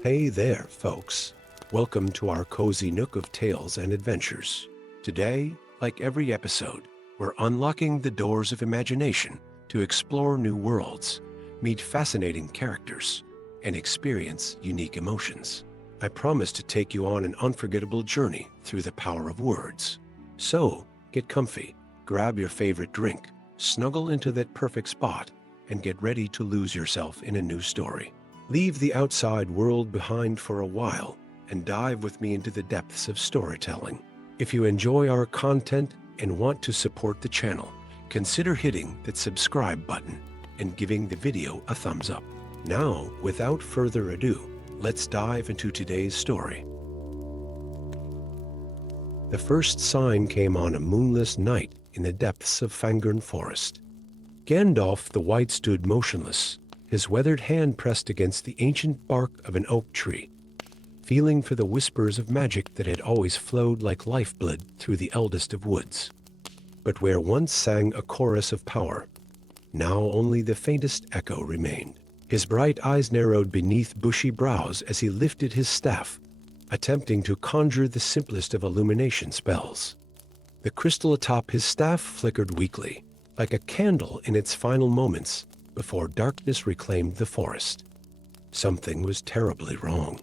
Hey there, folks. Welcome to our cozy nook of tales and adventures. Today, like every episode, we're unlocking the doors of imagination to explore new worlds, meet fascinating characters, and experience unique emotions. I promise to take you on an unforgettable journey through the power of words. So, get comfy, grab your favorite drink, snuggle into that perfect spot, and get ready to lose yourself in a new story. Leave the outside world behind for a while and dive with me into the depths of storytelling. If you enjoy our content and want to support the channel, consider hitting that subscribe button and giving the video a thumbs up. Now, without further ado, let's dive into today's story. The first sign came on a moonless night in the depths of Fangorn Forest. Gandalf the White stood motionless, his weathered hand pressed against the ancient bark of an oak tree, feeling for the whispers of magic that had always flowed like lifeblood through the eldest of woods. But where once sang a chorus of power, now only the faintest echo remained. His bright eyes narrowed beneath bushy brows as he lifted his staff, attempting to conjure the simplest of illumination spells. The crystal atop his staff flickered weakly, like a candle in its final moments, before darkness reclaimed the forest. Something was terribly wrong.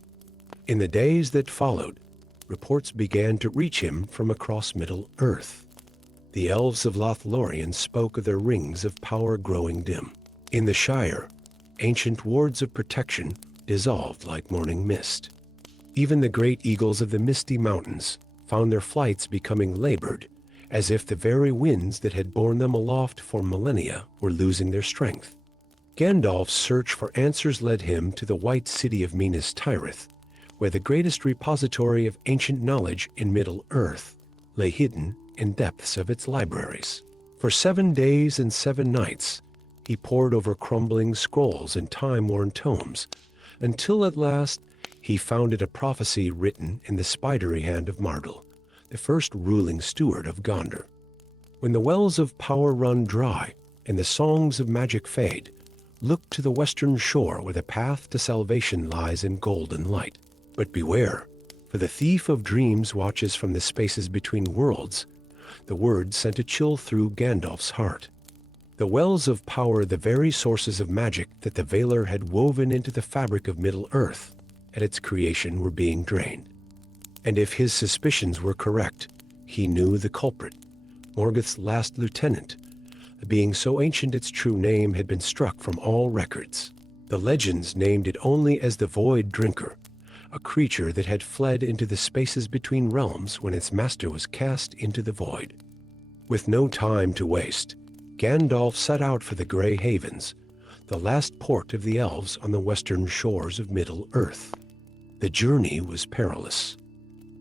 In the days that followed, reports began to reach him from across Middle-earth. The Elves of Lothlorien spoke of their rings of power growing dim. In the Shire, ancient wards of protection dissolved like morning mist. Even the great eagles of the misty mountains found their flights becoming labored, as if the very winds that had borne them aloft for millennia were losing their strength. Gandalf's search for answers led him to the white city of Minas Tirith, where the greatest repository of ancient knowledge in Middle-earth lay hidden in depths of its libraries. For 7 days and 7 nights, he pored over crumbling scrolls and time-worn tomes, until at last he found a prophecy written in the spidery hand of Mardul, the first ruling steward of Gondor. When the wells of power run dry and the songs of magic fade, look to the western shore where the path to salvation lies in golden light. But beware, for the thief of dreams watches from the spaces between worlds. The word sent a chill through Gandalf's heart. The wells of power, the very sources of magic that the Valar had woven into the fabric of Middle-earth at its creation, were being drained. And if his suspicions were correct, he knew the culprit, Morgoth's last lieutenant, a being so ancient its true name had been struck from all records. The legends named it only as the Void Drinker, a creature that had fled into the spaces between realms when its master was cast into the void. With no time to waste, Gandalf set out for the Grey Havens, the last port of the Elves on the western shores of Middle-earth. The journey was perilous.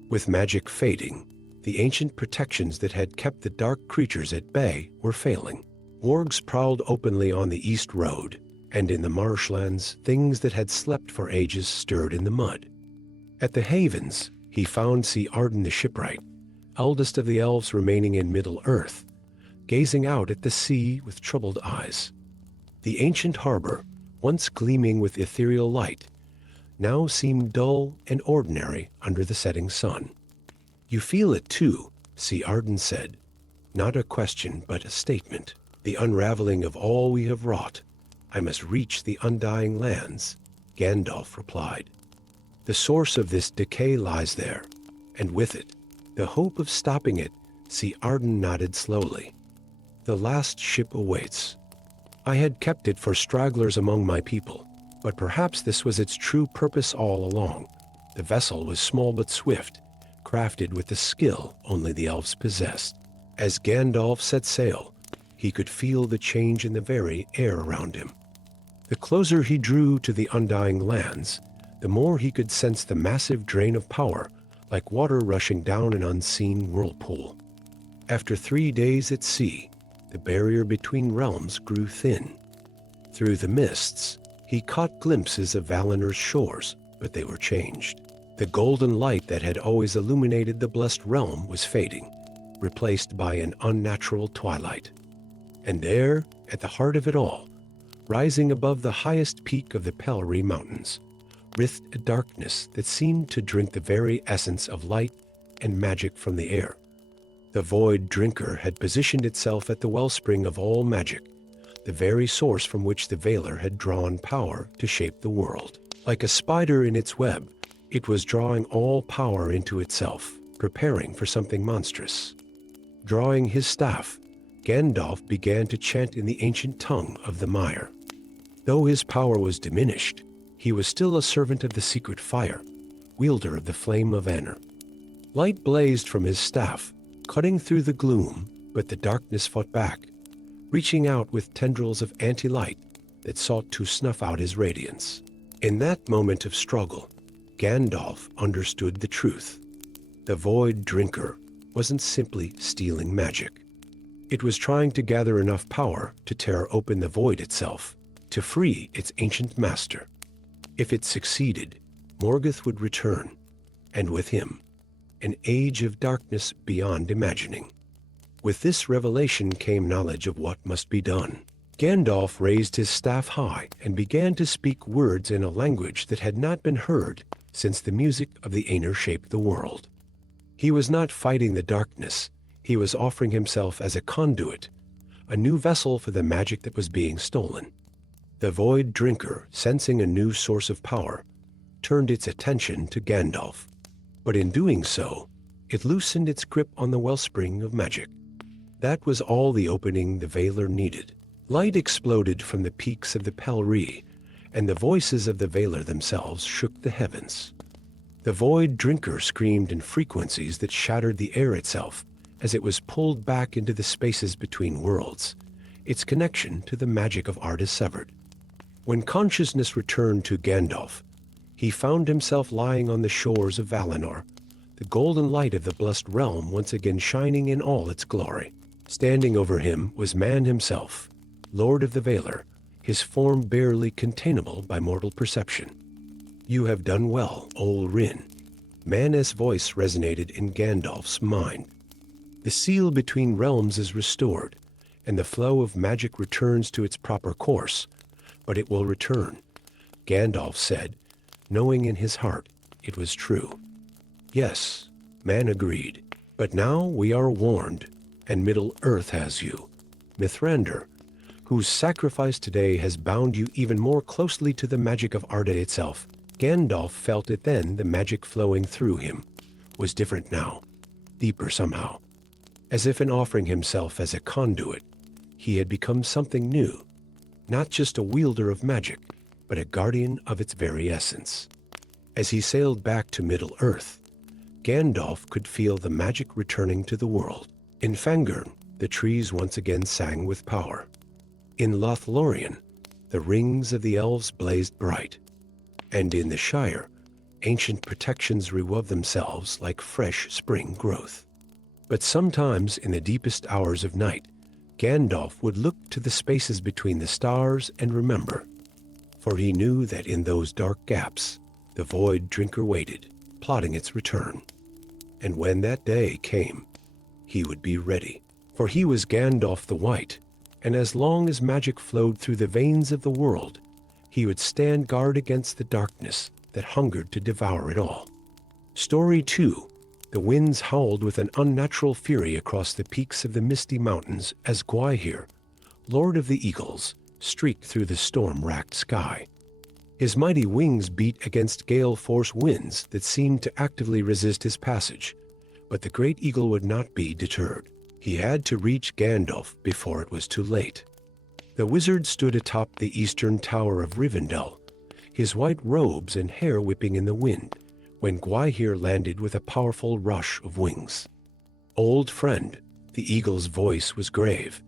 With magic fading, the ancient protections that had kept the dark creatures at bay were failing. Wargs prowled openly on the east road, and in the marshlands, things that had slept for ages stirred in the mud. At the havens, he found Arden the shipwright, eldest of the elves remaining in Middle-earth, gazing out at the sea with troubled eyes. The ancient harbor, once gleaming with ethereal light, now seemed dull and ordinary under the setting sun. "You feel it too," Arden said. "Not a question, but a statement. The unraveling of all we have wrought. I must reach the undying lands," Gandalf replied. "The source of this decay lies there, and with it, the hope of stopping it." Arden nodded slowly. "The last ship awaits. I had kept it for stragglers among my people, but perhaps this was its true purpose all along. The vessel was small but swift, crafted with the skill only the elves possessed." As Gandalf set sail, he could feel the change in the very air around him. The closer he drew to the undying lands, the more he could sense the massive drain of power, like water rushing down an unseen whirlpool. After 3 days at sea, the barrier between realms grew thin. Through the mists, he caught glimpses of Valinor's shores, but they were changed. The golden light that had always illuminated the blessed realm was fading, replaced by an unnatural twilight. And there, at the heart of it all, rising above the highest peak of the Pelry Mountains, breathed a darkness that seemed to drink the very essence of light and magic from the air. The Void Drinker had positioned itself at the wellspring of all magic, the very source from which the Valar had drawn power to shape the world. Like a spider in its web, it was drawing all power into itself, preparing for something monstrous. Drawing his staff, Gandalf began to chant in the ancient tongue of the Mire. Though his power was diminished, he was still a servant of the secret fire, wielder of the flame of Anor. Light blazed from his staff, cutting through the gloom, but the darkness fought back, reaching out with tendrils of anti-light that sought to snuff out his radiance. In that moment of struggle, Gandalf understood the truth. The Void Drinker wasn't simply stealing magic. It was trying to gather enough power to tear open the void itself, to free its ancient master. If it succeeded, Morgoth would return, and with him, an age of darkness beyond imagining. With this revelation came knowledge of what must be done. Gandalf raised his staff high and began to speak words in a language that had not been heard since the music of the Aenir shaped the world. He was not fighting the darkness, he was offering himself as a conduit, a new vessel for the magic that was being stolen. The Void Drinker, sensing a new source of power, turned its attention to Gandalf. But in doing so, it loosened its grip on the wellspring of magic. That was all the opening the Valar needed. Light exploded from the peaks of the Pelri, and the voices of the Valar themselves shook the heavens. The Void Drinker screamed in frequencies that shattered the air itself as it was pulled back into the spaces between worlds, its connection to the magic of Arda severed. When consciousness returned to Gandalf, he found himself lying on the shores of Valinor, the golden light of the blessed realm once again shining in all its glory. Standing over him was man himself, Lord of the Valar, his form barely containable by mortal perception. "You have done well, Ol Rin." Man's voice resonated in Gandalf's mind. The seal between realms is restored, and the flow of magic returns to its proper course, but it will return, Gandalf said, knowing in his heart it was true. Yes, man agreed, but now we are warned, and Middle-earth has you. Mithrandir, whose sacrifice today has bound you even more closely to the magic of Arda itself. Gandalf felt it then, the magic flowing through him was different now, deeper somehow. As if in offering himself as a conduit, he had become something new, not just a wielder of magic, but a guardian of its very essence. As he sailed back to Middle-earth, Gandalf could feel the magic returning to the world. In Fangorn, the trees once again sang with power. In Lothlorien, the rings of the Elves blazed bright. And in the Shire, ancient protections rewove themselves like fresh spring growth. But sometimes in the deepest hours of night, Gandalf would look to the spaces between the stars and remember, for he knew that in those dark gaps, the Void Drinker waited, plotting its return. And when that day came, he would be ready, for he was Gandalf the White, and as long as magic flowed through the veins of the world, he would stand guard against the darkness that hungered to devour it all. Story 2. The winds howled with an unnatural fury across the peaks of the misty mountains as Gwaihir, Lord of the Eagles, streaked through the storm-racked sky. His mighty wings beat against gale-force winds that seemed to actively resist his passage, but the great eagle would not be deterred. He had to reach Gandalf before it was too late. The wizard stood atop the eastern tower of Rivendell, his white robes and hair whipping in the wind, when Gwaihir landed with a powerful rush of wings. "Old friend," the eagle's voice was grave.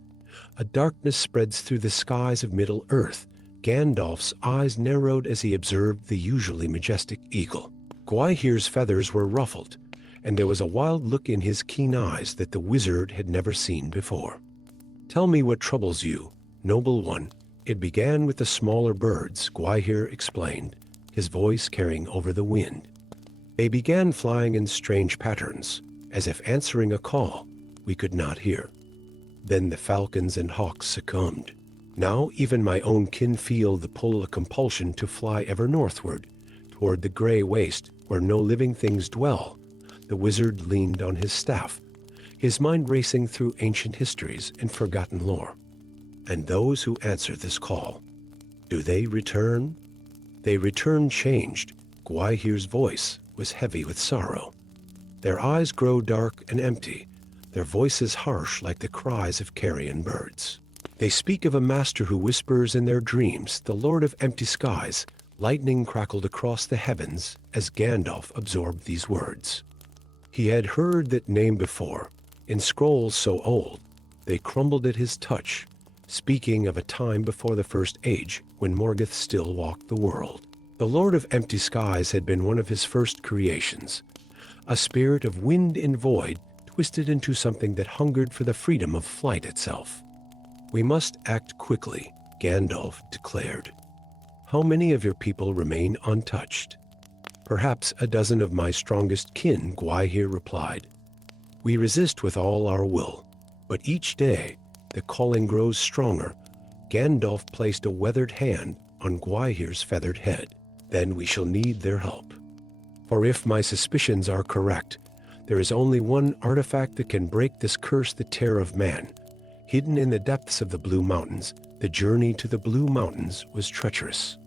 A darkness spreads through the skies of Middle-earth. Gandalf's eyes narrowed as he observed the usually majestic eagle. Gwaihir's feathers were ruffled, and there was a wild look in his keen eyes that the wizard had never seen before. "Tell me what troubles you, noble one." It began with the smaller birds, Gwaihir explained, his voice carrying over the wind. They began flying in strange patterns, as if answering a call we could not hear. Then the falcons and hawks succumbed. Now even my own kin feel the pull of compulsion to fly ever northward, Toward the gray waste where no living things dwell, the wizard leaned on his staff, his mind racing through ancient histories and forgotten lore. And those who answer this call, do they return? They return changed. Gwaihir's voice was heavy with sorrow. Their eyes grow dark and empty, their voices harsh like the cries of carrion birds. They speak of a master who whispers in their dreams, the Lord of empty skies. Lightning crackled across the heavens as Gandalf absorbed these words. He had heard that name before, in scrolls so old, they crumbled at his touch, speaking of a time before the First Age when Morgoth still walked the world. The Lord of Empty Skies had been one of his first creations, a spirit of wind and void twisted into something that hungered for the freedom of flight itself. We must act quickly, Gandalf declared. How many of your people remain untouched? Perhaps a dozen of my strongest kin, Gwaihir replied. We resist with all our will, but each day the calling grows stronger. Gandalf placed a weathered hand on Gwaihir's feathered head. Then we shall need their help. For if my suspicions are correct, there is only one artifact that can break this curse, the Tear of Man. Hidden in the depths of the Blue Mountains, the journey to the Blue Mountains was treacherous.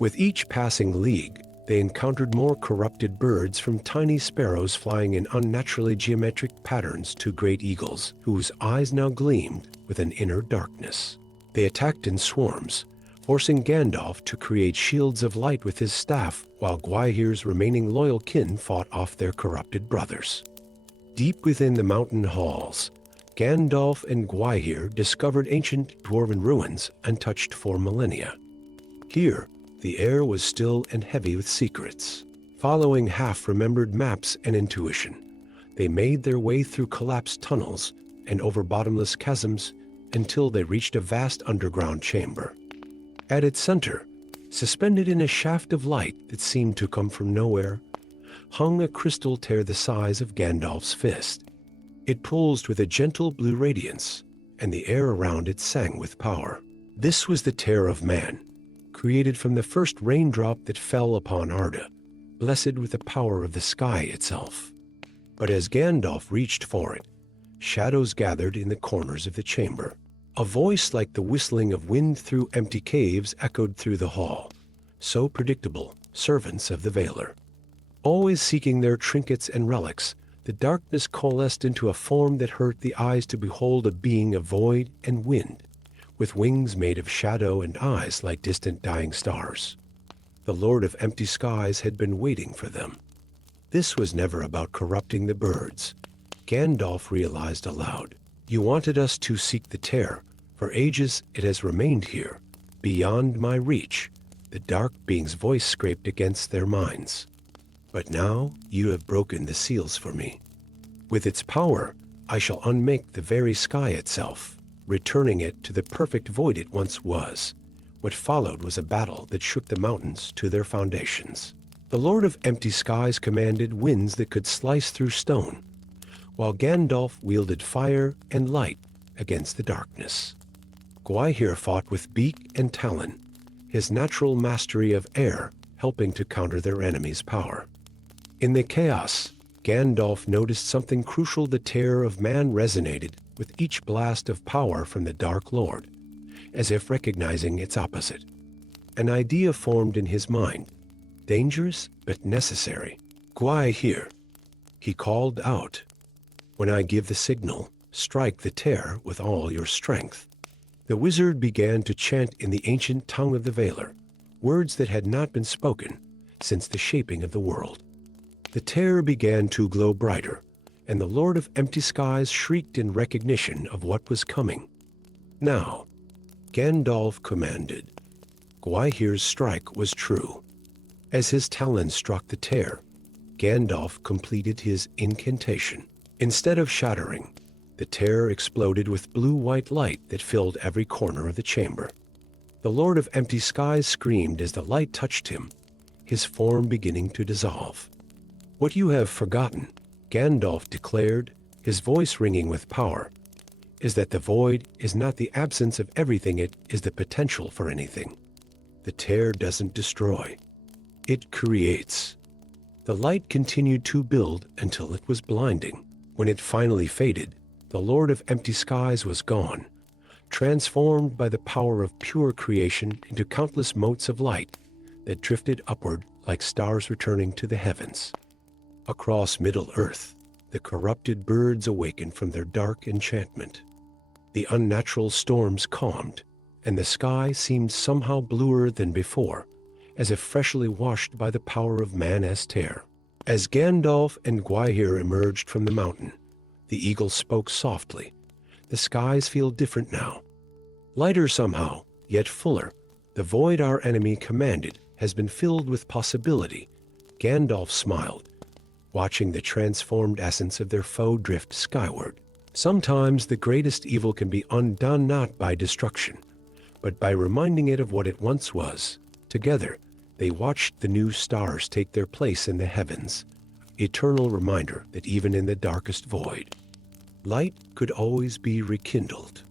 With each passing league, they encountered more corrupted birds, from tiny sparrows flying in unnaturally geometric patterns to great eagles, whose eyes now gleamed with an inner darkness. They attacked in swarms, forcing Gandalf to create shields of light with his staff, while Gwaihir's remaining loyal kin fought off their corrupted brothers. Deep within the mountain halls, Gandalf and Gwaihir discovered ancient dwarven ruins untouched for millennia. Here, the air was still and heavy with secrets. Following half-remembered maps and intuition, they made their way through collapsed tunnels and over bottomless chasms until they reached a vast underground chamber. At its center, suspended in a shaft of light that seemed to come from nowhere, hung a crystal tear the size of Gandalf's fist. It pulsed with a gentle blue radiance, and the air around it sang with power. This was the Tear of Man, created from the first raindrop that fell upon Arda, blessed with the power of the sky itself. But as Gandalf reached for it, shadows gathered in the corners of the chamber. A voice like the whistling of wind through empty caves echoed through the hall, so predictable, servants of the Valar. Always seeking their trinkets and relics, the darkness coalesced into a form that hurt the eyes to behold, a being of void and wind, with wings made of shadow and eyes like distant dying stars. The Lord of Empty Skies had been waiting for them. This was never about corrupting the birds. Gandalf realized aloud. You wanted us to seek the Tear. For ages it has remained here, beyond my reach. The dark being's voice scraped against their minds. But now you have broken the seals for me. With its power, I shall unmake the very sky itself, returning it to the perfect void it once was. What followed was a battle that shook the mountains to their foundations. The Lord of Empty Skies commanded winds that could slice through stone, while Gandalf wielded fire and light against the darkness. Gwaihir fought with beak and talon, his natural mastery of air helping to counter their enemy's power. In the chaos, Gandalf noticed something crucial. The Tear of Man resonated with each blast of power from the Dark Lord, as if recognizing its opposite. An idea formed in his mind, dangerous but necessary. Gwaihir, he called out. When I give the signal, strike the Tear with all your strength. The wizard began to chant in the ancient tongue of the Valar, words that had not been spoken since the shaping of the world. The Tear began to glow brighter, and the Lord of Empty Skies shrieked in recognition of what was coming. Now, Gandalf commanded. Gwaihir's strike was true. As his talons struck the Tear, Gandalf completed his incantation. Instead of shattering, the Tear exploded with blue-white light that filled every corner of the chamber. The Lord of Empty Skies screamed as the light touched him, his form beginning to dissolve. What you have forgotten, Gandalf declared, his voice ringing with power, is that the void is not the absence of everything, it is the potential for anything. The Tear doesn't destroy. it creates. The light continued to build until it was blinding. When it finally faded, the Lord of Empty Skies was gone, transformed by the power of pure creation into countless motes of light that drifted upward like stars returning to the heavens. Across Middle-earth, the corrupted birds awakened from their dark enchantment. The unnatural storms calmed, and the sky seemed somehow bluer than before, as if freshly washed by the power of Man-Esther. As Gandalf and Gwaihir emerged from the mountain, the eagle spoke softly. The skies feel different now. Lighter somehow, yet fuller. The void our enemy commanded has been filled with possibility. Gandalf smiled, watching the transformed essence of their foe drift skyward. Sometimes the greatest evil can be undone not by destruction, but by reminding it of what it once was. Together, they watched the new stars take their place in the heavens, eternal reminder that even in the darkest void, light could always be rekindled.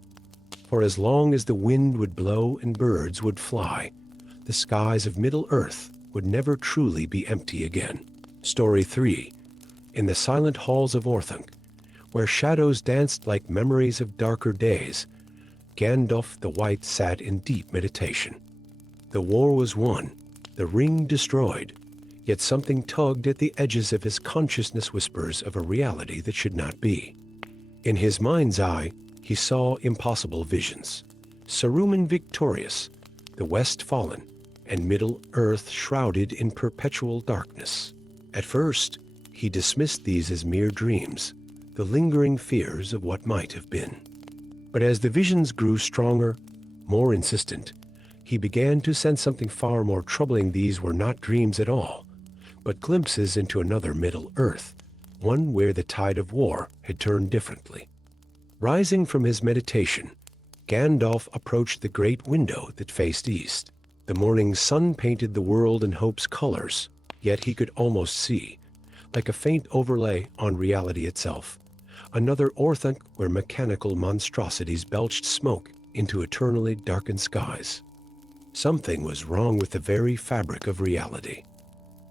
For as long as the wind would blow and birds would fly, the skies of Middle-earth would never truly be empty again. Story 3. In the silent halls of Orthanc, where shadows danced like memories of darker days, Gandalf the White sat in deep meditation. The war was won, the ring destroyed, yet something tugged at the edges of his consciousness, whispers of a reality that should not be. In his mind's eye, he saw impossible visions. Saruman victorious, the West fallen, and Middle-earth shrouded in perpetual darkness. At first, he dismissed these as mere dreams, the lingering fears of what might have been. But as the visions grew stronger, more insistent, he began to sense something far more troubling. These were not dreams at all, but glimpses into another Middle-earth, one where the tide of war had turned differently. Rising from his meditation, Gandalf approached the great window that faced east. The morning sun painted the world in hope's colors, yet he could almost see, like a faint overlay on reality itself, another Orthanc where mechanical monstrosities belched smoke into eternally darkened skies. Something was wrong with the very fabric of reality.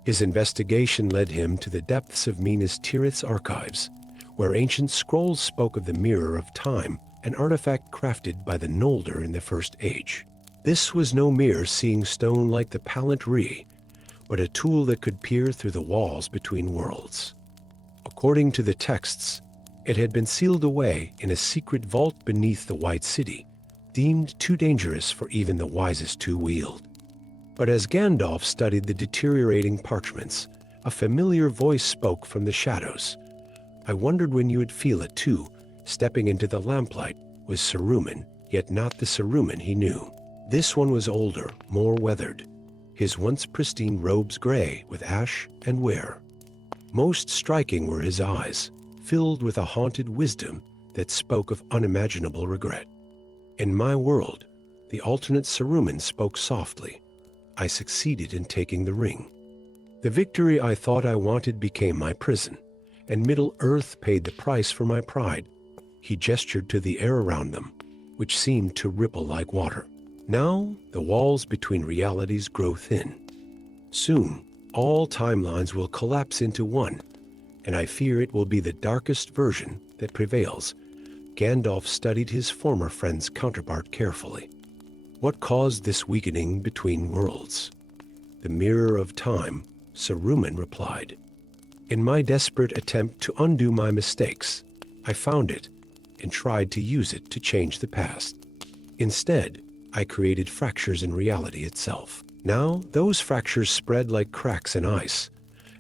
His investigation led him to the depths of Minas Tirith's archives, where ancient scrolls spoke of the Mirror of Time, an artifact crafted by the Noldor in the First Age. This was no mere seeing stone like the Pallant Ree, but a tool that could peer through the walls between worlds. According to the texts, it had been sealed away in a secret vault beneath the White City, deemed too dangerous for even the wisest to wield. But as Gandalf studied the deteriorating parchments, a familiar voice spoke from the shadows. I wondered when you would feel it too. Stepping into the lamplight was Saruman, yet not the Saruman he knew. This one was older, more weathered, his once pristine robes gray with ash and wear. Most striking were his eyes, filled with a haunted wisdom that spoke of unimaginable regret. In my world, the alternate Saruman spoke softly. I succeeded in taking the ring. The victory I thought I wanted became my prison, and Middle-earth paid the price for my pride. He gestured to the air around them, which seemed to ripple like water. Now, the walls between realities grow thin. Soon, all timelines will collapse into one, and I fear it will be the darkest version that prevails. Gandalf studied his former friend's counterpart carefully. What caused this weakening between worlds? The Mirror of Time, Saruman replied. In my desperate attempt to undo my mistakes, I found it and tried to use it to change the past. Instead, I created fractures in reality itself. Now, those fractures spread like cracks in ice,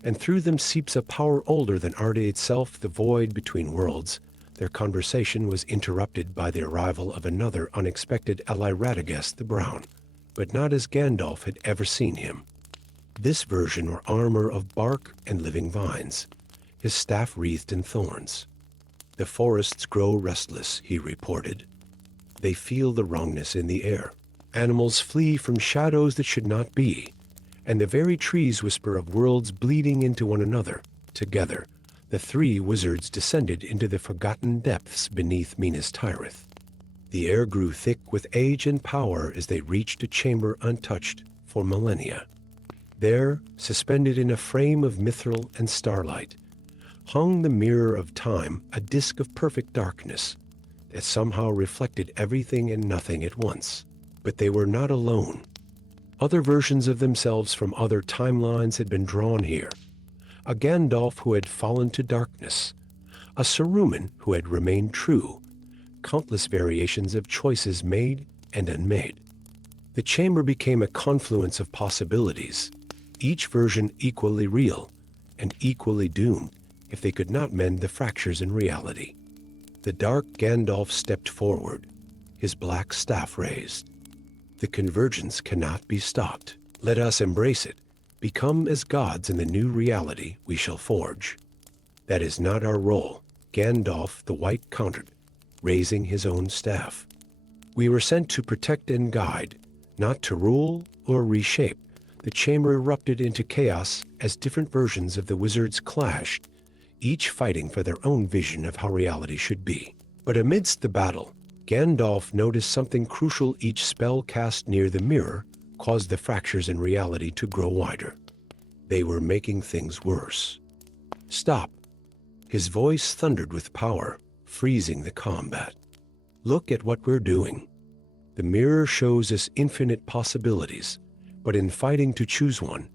and through them seeps a power older than Arda itself, the void between worlds. Their conversation was interrupted by the arrival of another unexpected ally, Radagast the Brown, but not as Gandalf had ever seen him. This version wore armor of bark and living vines, his staff wreathed in thorns. The forests grow restless, he reported. They feel the wrongness in the air. Animals flee from shadows that should not be, and the very trees whisper of worlds bleeding into one another. Together, the three wizards descended into the forgotten depths beneath Minas Tirith. The air grew thick with age and power as they reached a chamber untouched for millennia. There, suspended in a frame of mithril and starlight, hung the mirror of time, a disk of perfect darkness that somehow reflected everything and nothing at once. But they were not alone. Other versions of themselves from other timelines had been drawn here. A Gandalf who had fallen to darkness, a Saruman who had remained true, countless variations of choices made and unmade. The chamber became a confluence of possibilities, each version equally real and equally doomed if they could not mend the fractures in reality. The dark Gandalf stepped forward, his black staff raised. The convergence cannot be stopped. Let us embrace it, become as gods in the new reality we shall forge. That is not our role, Gandalf the White countered, raising his own staff. We were sent to protect and guide, not to rule or reshape. The chamber erupted into chaos as different versions of the wizards clashed, each fighting for their own vision of how reality should be. But amidst the battle, Gandalf noticed something crucial. Each spell cast near the mirror caused the fractures in reality to grow wider. They were making things worse. Stop! His voice thundered with power, freezing the combat. Look at what we're doing. The mirror shows us infinite possibilities, but in fighting to choose one,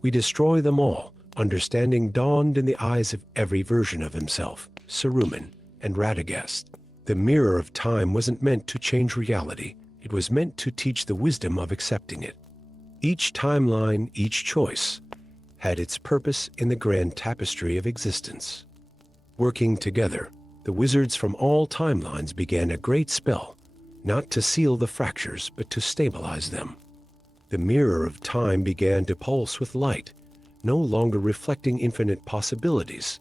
we destroy them all. Understanding dawned in the eyes of every version of himself, Saruman and Radagast. The mirror of time wasn't meant to change reality, it was meant to teach the wisdom of accepting it. Each timeline, each choice, had its purpose in the grand tapestry of existence. Working together, the wizards from all timelines began a great spell, not to seal the fractures, but to stabilize them. The mirror of time began to pulse with light, no longer reflecting infinite possibilities,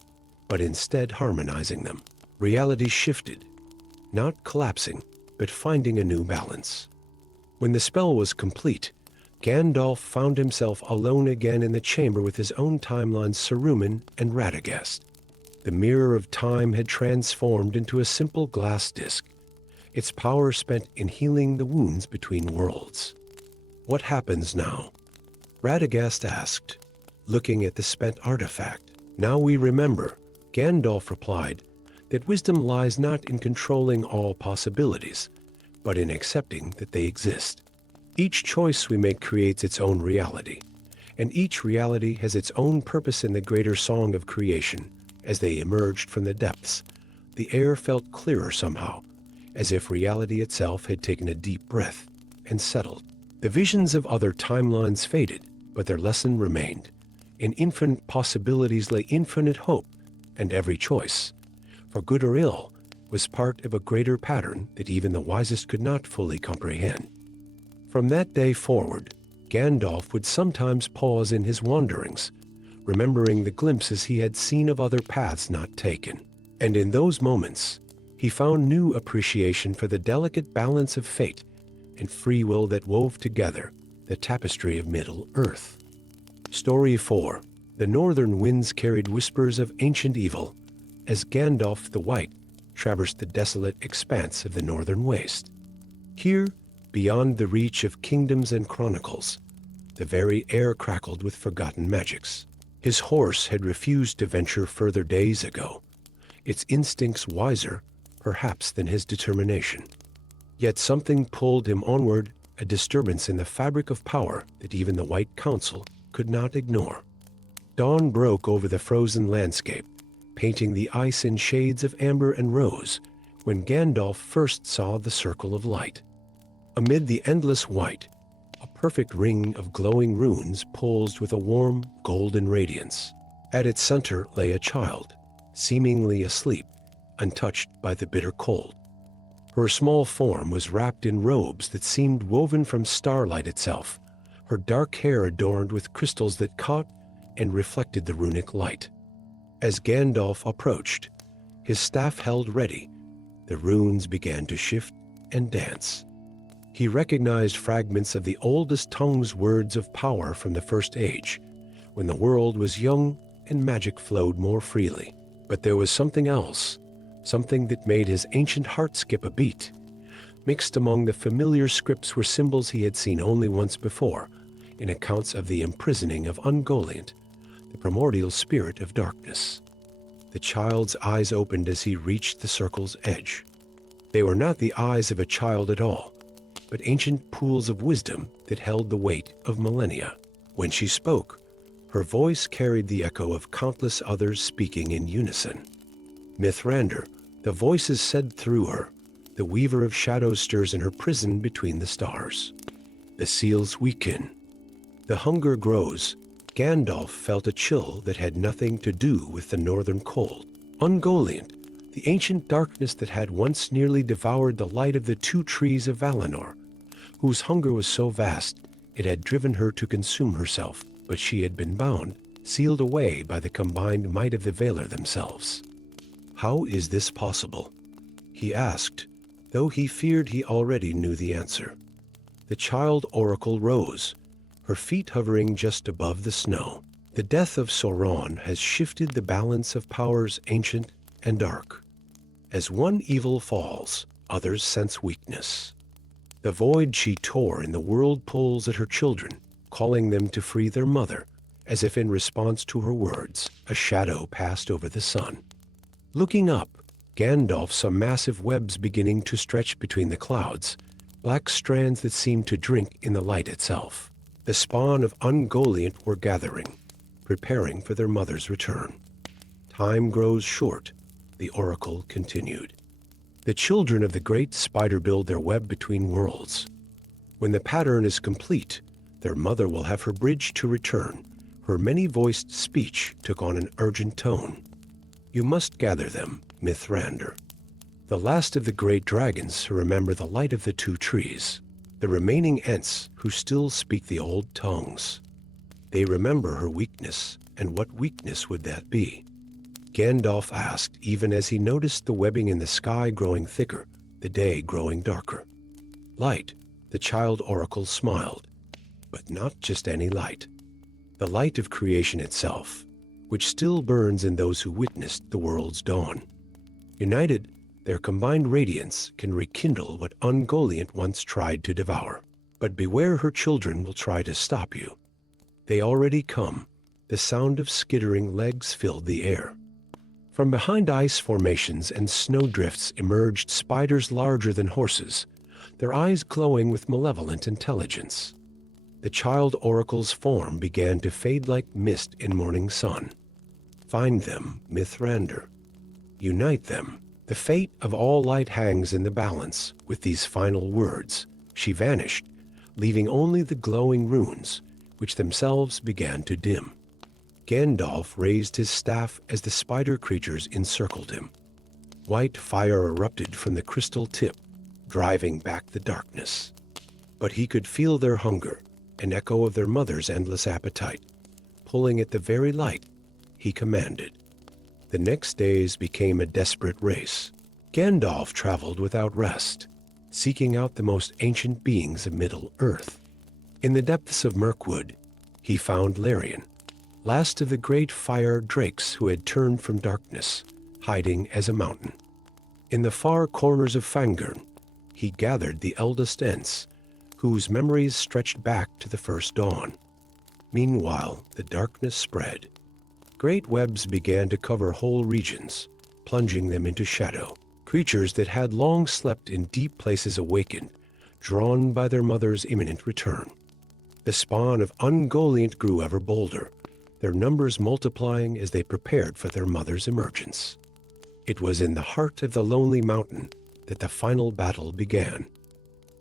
but instead harmonizing them. Reality shifted, not collapsing, but finding a new balance. When the spell was complete, Gandalf found himself alone again in the chamber with his own timelines, Saruman and Radagast. The mirror of time had transformed into a simple glass disc, its power spent in healing the wounds between worlds. What happens now? Radagast asked, looking at the spent artifact. Now we remember, Gandalf replied, that wisdom lies not in controlling all possibilities, but in accepting that they exist. Each choice we make creates its own reality, and each reality has its own purpose in the greater song of creation. As they emerged from the depths, the air felt clearer somehow, as if reality itself had taken a deep breath and settled. The visions of other timelines faded, but their lesson remained. In infinite possibilities lay infinite hope, and every choice, for good or ill, was part of a greater pattern that even the wisest could not fully comprehend. From that day forward, Gandalf would sometimes pause in his wanderings, remembering the glimpses he had seen of other paths not taken. And in those moments, he found new appreciation for the delicate balance of fate and free will that wove together the tapestry of Middle-earth. Story 4. The northern winds carried whispers of ancient evil as Gandalf the White traversed the desolate expanse of the northern waste. Here, beyond the reach of kingdoms and chronicles, the very air crackled with forgotten magics. His horse had refused to venture further days ago, its instincts wiser, perhaps, than his determination. Yet something pulled him onward, a disturbance in the fabric of power that even the White Council could not ignore. Dawn broke over the frozen landscape, painting the ice in shades of amber and rose, when Gandalf first saw the circle of light. Amid the endless white, a perfect ring of glowing runes pulsed with a warm, golden radiance. At its center lay a child, seemingly asleep, untouched by the bitter cold. Her small form was wrapped in robes that seemed woven from starlight itself, her dark hair adorned with crystals that caught and reflected the runic light. As Gandalf approached, his staff held ready, the runes began to shift and dance. He recognized fragments of the oldest tongue's words of power from the First Age, when the world was young and magic flowed more freely. But there was something else, something that made his ancient heart skip a beat. Mixed among the familiar scripts were symbols he had seen only once before, in accounts of the imprisoning of Ungoliant, the primordial spirit of darkness. The child's eyes opened as he reached the circle's edge. They were not the eyes of a child at all, but ancient pools of wisdom that held the weight of millennia. When she spoke, her voice carried the echo of countless others speaking in unison. Mithrandir, the voices said through her, the weaver of shadows stirs in her prison between the stars. The seals weaken. The hunger grows. Gandalf felt a chill that had nothing to do with the northern cold. Ungoliant, the ancient darkness that had once nearly devoured the light of the two trees of Valinor, whose hunger was so vast it had driven her to consume herself, but she had been bound, sealed away by the combined might of the Valar themselves. How is this possible? He asked, though he feared he already knew the answer. The child oracle rose, her feet hovering just above the snow. The death of Sauron has shifted the balance of powers ancient and dark. As one evil falls, others sense weakness. The void she tore in the world pulls at her children, calling them to free their mother, as if in response to her words, a shadow passed over the sun. Looking up, Gandalf saw massive webs beginning to stretch between the clouds, black strands that seemed to drink in the light itself. The spawn of Ungoliant were gathering, preparing for their mother's return. Time grows short, the oracle continued. The children of the great spider build their web between worlds. When the pattern is complete, their mother will have her bridge to return. Her many-voiced speech took on an urgent tone. You must gather them, Mithrandir. The last of the great dragons who remember the light of the two trees. The remaining Ents who still speak the old tongues. They remember her weakness, and what weakness would that be? Gandalf asked, even as he noticed the webbing in the sky growing thicker, the day growing darker. Light, the child oracle smiled, but not just any light. The light of creation itself, which still burns in those who witnessed the world's dawn. United, their combined radiance can rekindle what Ungoliant once tried to devour. But beware, her children will try to stop you. They already come. The sound of skittering legs filled the air. From behind ice formations and snowdrifts emerged spiders larger than horses, their eyes glowing with malevolent intelligence. The child oracle's form began to fade like mist in morning sun. Find them, Mithrandir. Unite them. The fate of all light hangs in the balance. With these final words, she vanished, leaving only the glowing runes, which themselves began to dim. Gandalf raised his staff as the spider creatures encircled him. White fire erupted from the crystal tip, driving back the darkness. But he could feel their hunger, an echo of their mother's endless appetite. Pulling at the very light, he commanded. The next days became a desperate race. Gandalf traveled without rest, seeking out the most ancient beings of Middle-earth. In the depths of Mirkwood, he found Lorien, last of the great fire drakes who had turned from darkness, hiding as a mountain. In the far corners of Fangorn, he gathered the eldest Ents, whose memories stretched back to the first dawn. Meanwhile, the darkness spread. Great webs began to cover whole regions, plunging them into shadow. Creatures that had long slept in deep places awakened, drawn by their mother's imminent return. The spawn of Ungoliant grew ever bolder, their numbers multiplying as they prepared for their mother's emergence. It was in the heart of the lonely mountain that the final battle began.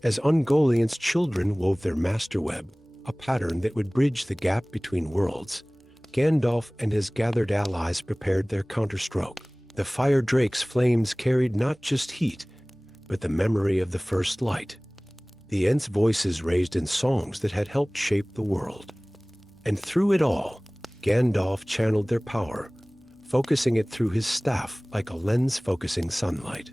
As Ungoliant's children wove their masterweb, a pattern that would bridge the gap between worlds, Gandalf and his gathered allies prepared their counterstroke. The fire drake's flames carried not just heat, but the memory of the first light. The Ents' voices raised in songs that had helped shape the world. And through it all, Gandalf channeled their power, focusing it through his staff like a lens focusing sunlight.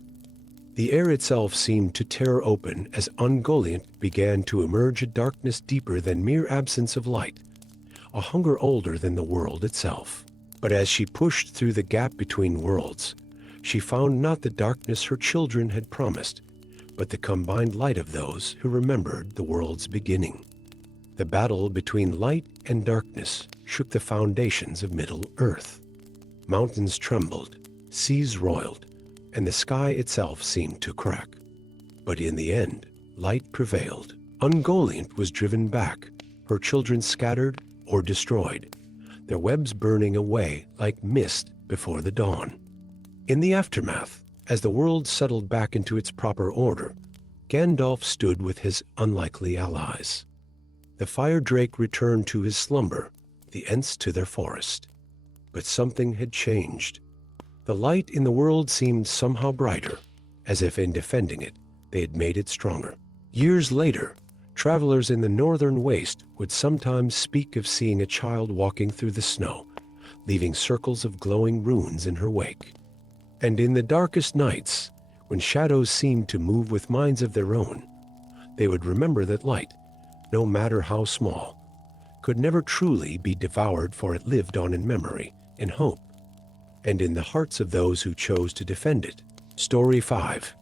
The air itself seemed to tear open as Ungoliant began to emerge, a darkness deeper than mere absence of light, a hunger older than the world itself. But as she pushed through the gap between worlds, she found not the darkness her children had promised, but the combined light of those who remembered the world's beginning. The battle between light and darkness shook the foundations of Middle-earth. Mountains trembled, seas roiled, and the sky itself seemed to crack. But in the end, light prevailed. Ungoliant was driven back, her children scattered or destroyed, their webs burning away like mist before the dawn. In the aftermath, as the world settled back into its proper order, Gandalf stood with his unlikely allies. The fire drake returned to his slumber, the Ents to their forest. But something had changed. The light in the world seemed somehow brighter, as if in defending it, they had made it stronger. Years later, travelers in the northern waste would sometimes speak of seeing a child walking through the snow, leaving circles of glowing runes in her wake. And in the darkest nights, when shadows seemed to move with minds of their own, they would remember that light, no matter how small, could never truly be devoured, for it lived on in memory, in hope, and in the hearts of those who chose to defend it. Story 5.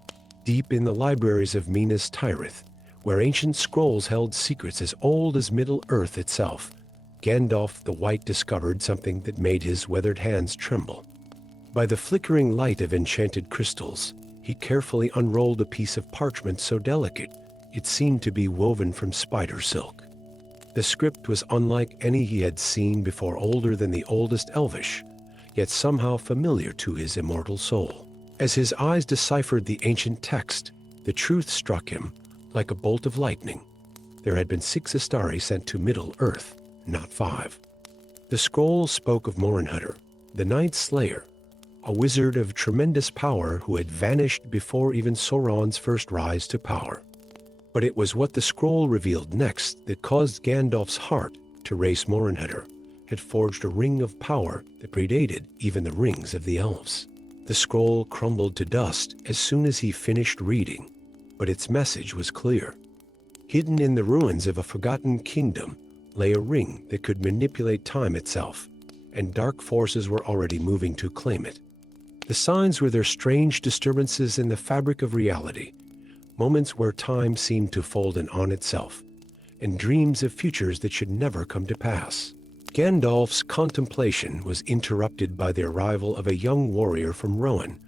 Deep in the libraries of Minas Tirith, where ancient scrolls held secrets as old as Middle-earth itself, Gandalf the White discovered something that made his weathered hands tremble. By the flickering light of enchanted crystals, he carefully unrolled a piece of parchment so delicate it seemed to be woven from spider silk. The script was unlike any he had seen before, older than the oldest Elvish, yet somehow familiar to his immortal soul. As his eyes deciphered the ancient text, the truth struck him like a bolt of lightning. There had been 6 Astari sent to Middle-earth, not 5. The scroll spoke of Morinhutter, the Night Slayer, a wizard of tremendous power who had vanished before even Sauron's first rise to power. But it was what the scroll revealed next that caused Gandalf's heart to race. Morinhutter had forged a ring of power that predated even the rings of the Elves. The scroll crumbled to dust as soon as he finished reading, but its message was clear. Hidden in the ruins of a forgotten kingdom lay a ring that could manipulate time itself, and dark forces were already moving to claim it. The signs were their strange disturbances in the fabric of reality, moments where time seemed to fold in on itself, and dreams of futures that should never come to pass. Gandalf's contemplation was interrupted by the arrival of a young warrior from Rohan,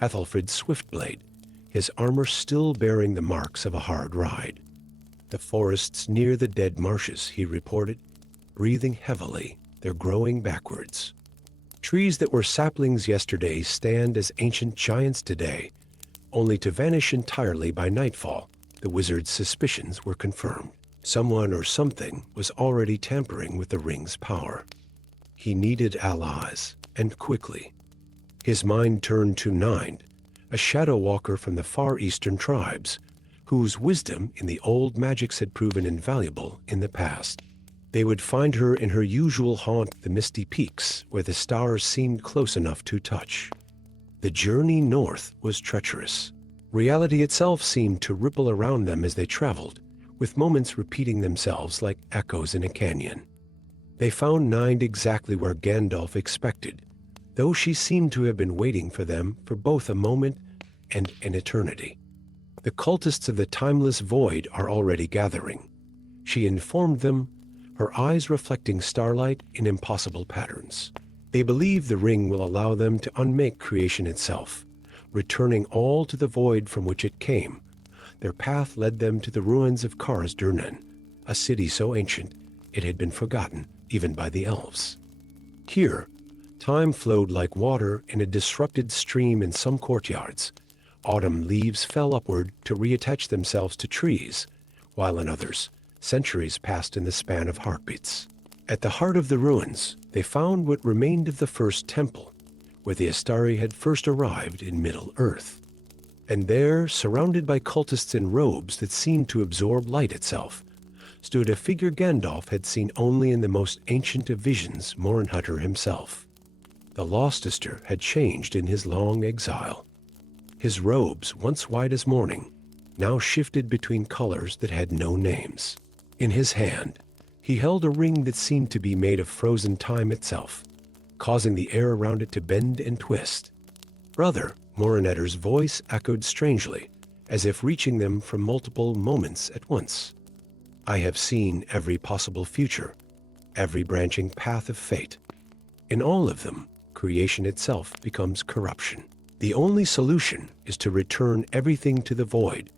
Ethelfrid Swiftblade, his armor still bearing the marks of a hard ride. The forests near the dead marshes, he reported, breathing heavily, they're growing backwards. Trees that were saplings yesterday stand as ancient giants today, only to vanish entirely by nightfall. The wizard's suspicions were confirmed. Someone or something was already tampering with the ring's power. He needed allies, and quickly. His mind turned to Nind, a shadow walker from the far eastern tribes, whose wisdom in the old magics had proven invaluable in the past. They would find her in her usual haunt, the misty peaks, where the stars seemed close enough to touch. The journey north was treacherous. Reality itself seemed to ripple around them as they traveled, with moments repeating themselves like echoes in a canyon. They found Nind exactly where Gandalf expected, though she seemed to have been waiting for them for both a moment and an eternity. The cultists of the timeless void are already gathering, she informed them, her eyes reflecting starlight in impossible patterns. They believe the ring will allow them to unmake creation itself, returning all to the void from which it came. Their path led them to the ruins of Khaz-Durnan, a city so ancient it had been forgotten even by the Elves. Here, time flowed like water in a disrupted stream in some courtyards. Autumn leaves fell upward to reattach themselves to trees, while in others, centuries passed in the span of heartbeats. At the heart of the ruins, they found what remained of the first temple, where the Astari had first arrived in Middle-earth. And there, surrounded by cultists in robes that seemed to absorb light itself, stood a figure Gandalf had seen only in the most ancient of visions, Morinhutter himself. The Lostester had changed in his long exile. His robes, once white as morning, now shifted between colors that had no names. In his hand, he held a ring that seemed to be made of frozen time itself, causing the air around it to bend and twist. "Brother," Morinhutter's voice echoed strangely, as if reaching them from multiple moments at once. I have seen every possible future, every branching path of fate. In all of them, creation itself becomes corruption. The only solution is to return everything to the void,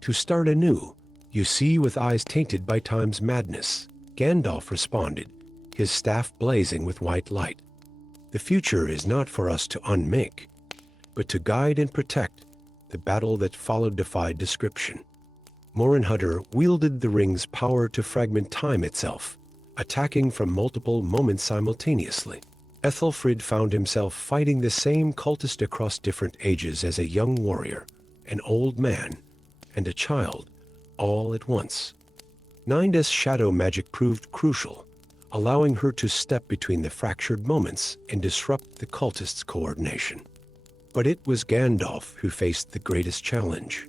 to start anew. You see with eyes tainted by time's madness, Gandalf responded, his staff blazing with white light. The future is not for us to unmake, but to guide and protect. The battle that followed defied description. Morinhutter wielded the ring's power to fragment time itself, attacking from multiple moments simultaneously. Ethelfrid found himself fighting the same cultist across different ages as a young warrior, an old man, and a child, all at once. Ninda's shadow magic proved crucial, allowing her to step between the fractured moments and disrupt the cultists' coordination. But it was Gandalf who faced the greatest challenge.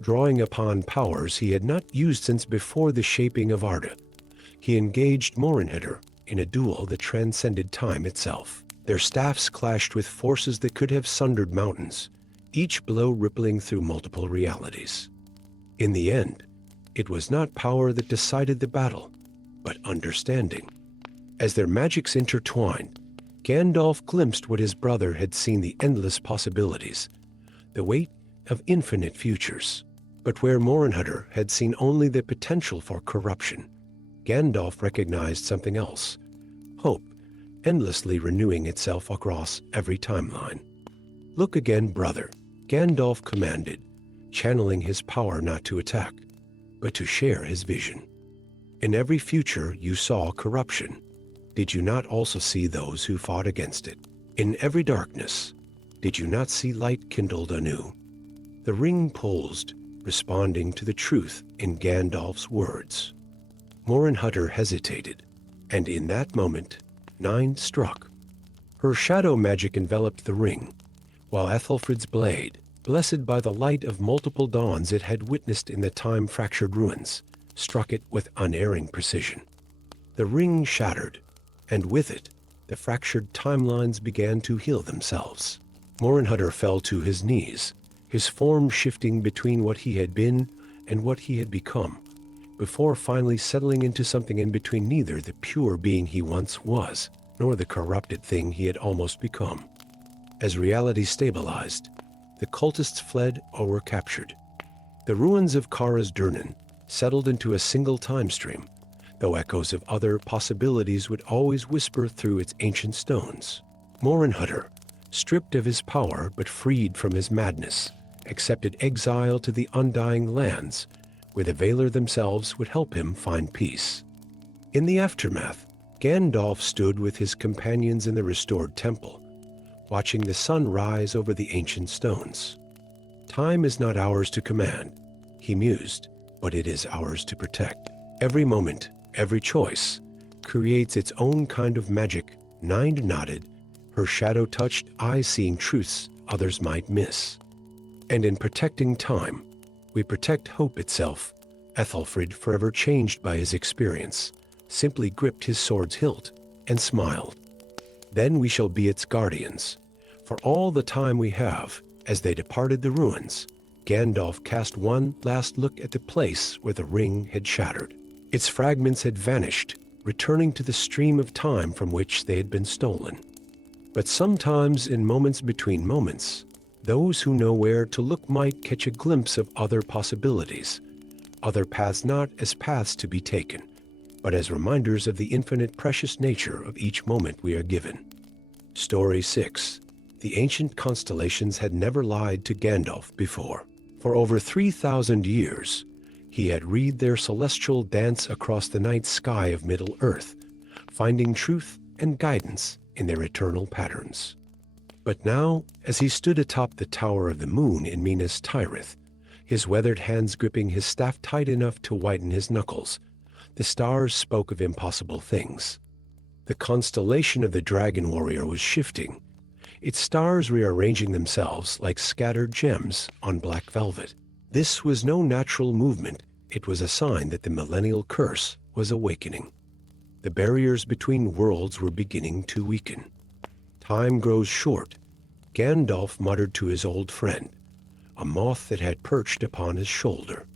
Drawing upon powers he had not used since before the shaping of Arda, he engaged Morinhutter in a duel that transcended time itself. Their staffs clashed with forces that could have sundered mountains, each blow rippling through multiple realities. In the end, it was not power that decided the battle, but understanding. As their magics intertwined, Gandalf glimpsed what his brother had seen: the endless possibilities, the weight of infinite futures. But where Morinhutter had seen only the potential for corruption, Gandalf recognized something else: hope, endlessly renewing itself across every timeline. "Look again, brother," Gandalf commanded, channeling his power not to attack, but to share his vision. "In every future you saw corruption. Did you not also see those who fought against it? In every darkness, did you not see light kindled anew?" The ring pulsed, responding to the truth in Gandalf's words. Morinhutter hesitated, and in that moment, Nine struck. Her shadow magic enveloped the ring, while Ethelfrid's blade, blessed by the light of multiple dawns it had witnessed in the time-fractured ruins, struck it with unerring precision. The ring shattered, and with it, the fractured timelines began to heal themselves. Morinhutter fell to his knees, his form shifting between what he had been and what he had become, before finally settling into something in between, neither the pure being he once was, nor the corrupted thing he had almost become. As reality stabilized, the cultists fled or were captured. The ruins of Kara's Durnan settled into a single time stream, though echoes of other possibilities would always whisper through its ancient stones. Morinhutter, stripped of his power but freed from his madness, accepted exile to the undying lands, where the Valar themselves would help him find peace. In the aftermath, Gandalf stood with his companions in the restored temple, watching the sun rise over the ancient stones. "Time is not ours to command," he mused, "but it is ours to protect. Every moment, every choice, creates its own kind of magic." Nine nodded, her shadow-touched eyes seeing truths others might miss. "And in protecting time, we protect hope itself." Ethelfrid, forever changed by his experience, simply gripped his sword's hilt and smiled. "Then we shall be its guardians, for all the time we have." As they departed the ruins, Gandalf cast one last look at the place where the ring had shattered. Its fragments had vanished, returning to the stream of time from which they had been stolen. But sometimes, in moments between moments, those who know where to look might catch a glimpse of other possibilities, other paths, not as paths to be taken, but as reminders of the infinite precious nature of each moment we are given. Story 6. The ancient constellations had never lied to Gandalf before. For over 3,000 years, he had read their celestial dance across the night sky of Middle-earth, finding truth and guidance in their eternal patterns. But now, as he stood atop the Tower of the Moon in Minas Tirith, his weathered hands gripping his staff tight enough to whiten his knuckles, the stars spoke of impossible things. The constellation of the Dragon Warrior was shifting, its stars rearranging themselves like scattered gems on black velvet. This was no natural movement, it was a sign that the millennial curse was awakening. The barriers between worlds were beginning to weaken. "Time grows short," Gandalf muttered to his old friend, a moth that had perched upon his shoulder.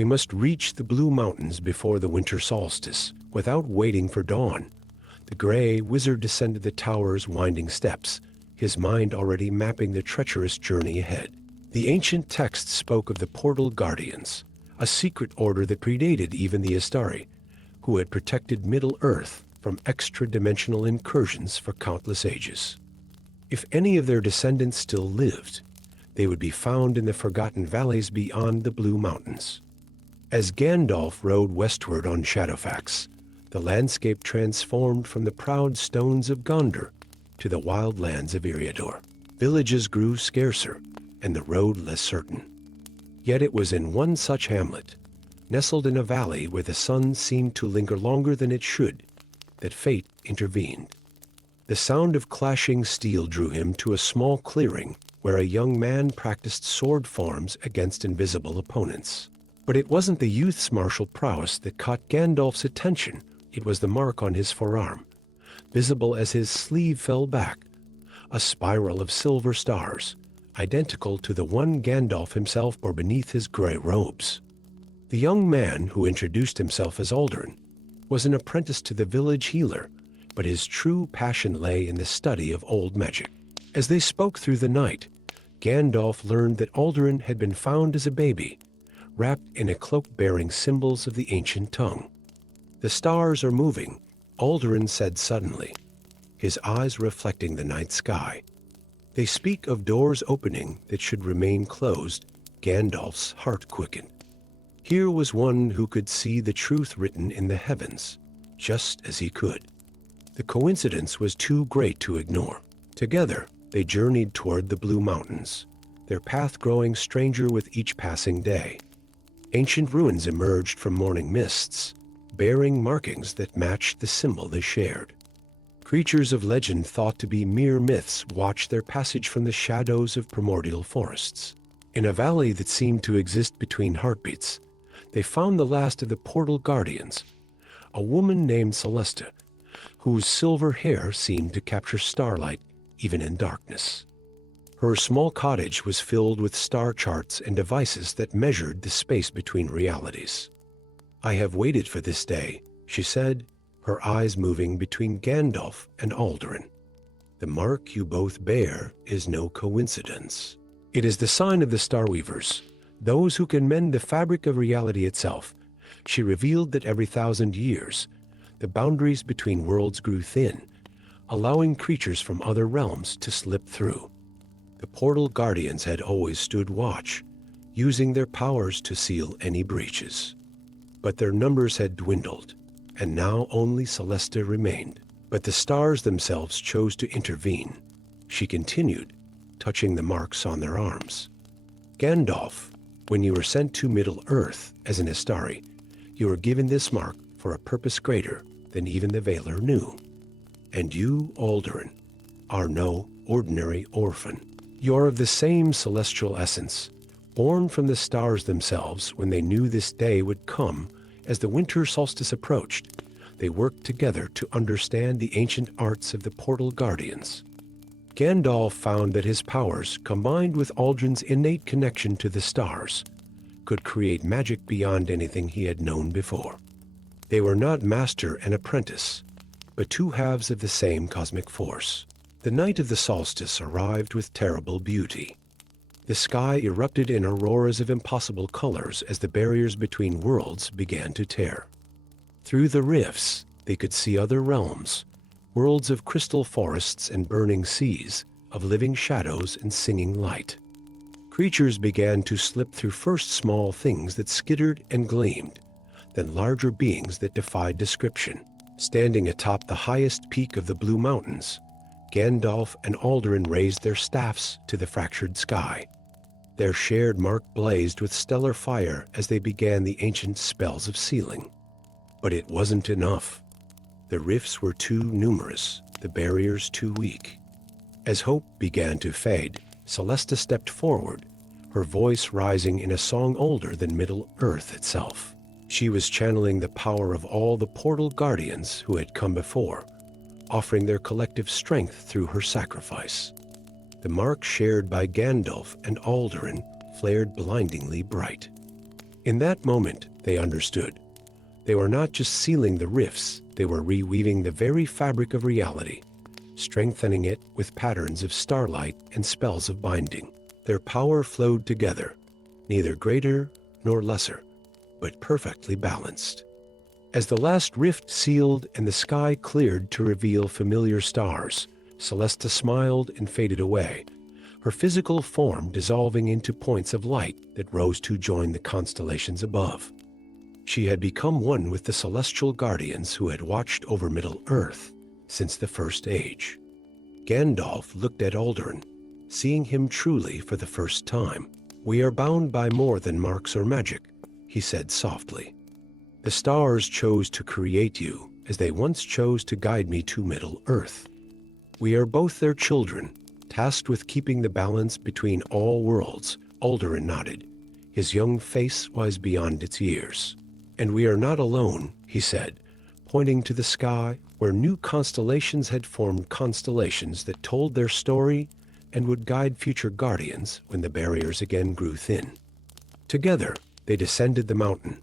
We must reach the Blue Mountains before the winter solstice, without waiting for dawn. The gray wizard descended the tower's winding steps, his mind already mapping the treacherous journey ahead. The ancient text spoke of the Portal Guardians, a secret order that predated even the Astari, who had protected Middle-earth from extra-dimensional incursions for countless ages. If any of their descendants still lived, they would be found in the forgotten valleys beyond the Blue Mountains. As Gandalf rode westward on Shadowfax, the landscape transformed from the proud stones of Gondor to the wild lands of Eriador. Villages grew scarcer, and the road less certain. Yet it was in one such hamlet, nestled in a valley where the sun seemed to linger longer than it should, that fate intervened. The sound of clashing steel drew him to a small clearing where a young man practiced sword forms against invisible opponents. But it wasn't the youth's martial prowess that caught Gandalf's attention. It was the mark on his forearm, visible as his sleeve fell back, a spiral of silver stars, identical to the one Gandalf himself bore beneath his gray robes. The young man, who introduced himself as Alduin, was an apprentice to the village healer, but his true passion lay in the study of old magic. As they spoke through the night, Gandalf learned that Alduin had been found as a baby, wrapped in a cloak bearing symbols of the ancient tongue. "The stars are moving," Alduin said suddenly, his eyes reflecting the night sky. "They speak of doors opening that should remain closed." Gandalf's heart quickened. Here was one who could see the truth written in the heavens, just as he could. The coincidence was too great to ignore. Together, they journeyed toward the Blue Mountains, their path growing stranger with each passing day. Ancient ruins emerged from morning mists, bearing markings that matched the symbol they shared. Creatures of legend thought to be mere myths watched their passage from the shadows of primordial forests. In a valley that seemed to exist between heartbeats, they found the last of the Portal Guardians, a woman named Celesta, whose silver hair seemed to capture starlight even in darkness. Her small cottage was filled with star charts and devices that measured the space between realities. "I have waited for this day," she said, her eyes moving between Gandalf and Alduin. "The mark you both bear is no coincidence. It is the sign of the Starweavers, those who can mend the fabric of reality itself." She revealed that every 1,000 years, the boundaries between worlds grew thin, allowing creatures from other realms to slip through. The Portal Guardians had always stood watch, using their powers to seal any breaches. But their numbers had dwindled, and now only Celesta remained. But the stars themselves chose to intervene. She continued, touching the marks on their arms. "Gandalf, when you were sent to Middle-earth as an Astari, you were given this mark for a purpose greater than even the Valar knew. And you, Alduin, are no ordinary orphan. You're of the same celestial essence, born from the stars themselves when they knew this day would come. As the winter solstice approached, they worked together to understand the ancient arts of the Portal Guardians." Gandalf found that his powers, combined with Alduin's innate connection to the stars, could create magic beyond anything he had known before. They were not master and apprentice, but two halves of the same cosmic force. The night of the solstice arrived with terrible beauty. The sky erupted in auroras of impossible colors as the barriers between worlds began to tear. Through the rifts, they could see other realms, worlds of crystal forests and burning seas, of living shadows and singing light. Creatures began to slip through, first small things that skittered and gleamed, then larger beings that defied description. Standing atop the highest peak of the Blue Mountains, Gandalf and Alduin raised their staffs to the fractured sky. Their shared mark blazed with stellar fire as they began the ancient spells of sealing. But it wasn't enough. The rifts were too numerous, the barriers too weak. As hope began to fade, Celesta stepped forward, her voice rising in a song older than Middle-earth itself. She was channeling the power of all the Portal Guardians who had come before, offering their collective strength through her sacrifice. The mark shared by Gandalf and Alduin flared blindingly bright. In that moment, they understood. They were not just sealing the rifts, they were reweaving the very fabric of reality, strengthening it with patterns of starlight and spells of binding. Their power flowed together, neither greater nor lesser, but perfectly balanced. As the last rift sealed and the sky cleared to reveal familiar stars, Celesta smiled and faded away, her physical form dissolving into points of light that rose to join the constellations above. She had become one with the celestial guardians who had watched over Middle-earth since the First Age. Gandalf looked at Alduin, seeing him truly for the first time. "We are bound by more than marks or magic," he said softly. "The stars chose to create you, as they once chose to guide me to Middle-earth. We are both their children, tasked with keeping the balance between all worlds." Alduin nodded. His young face was beyond its years. "And we are not alone," he said, pointing to the sky where new constellations had formed, constellations that told their story and would guide future guardians when the barriers again grew thin. Together, they descended the mountain,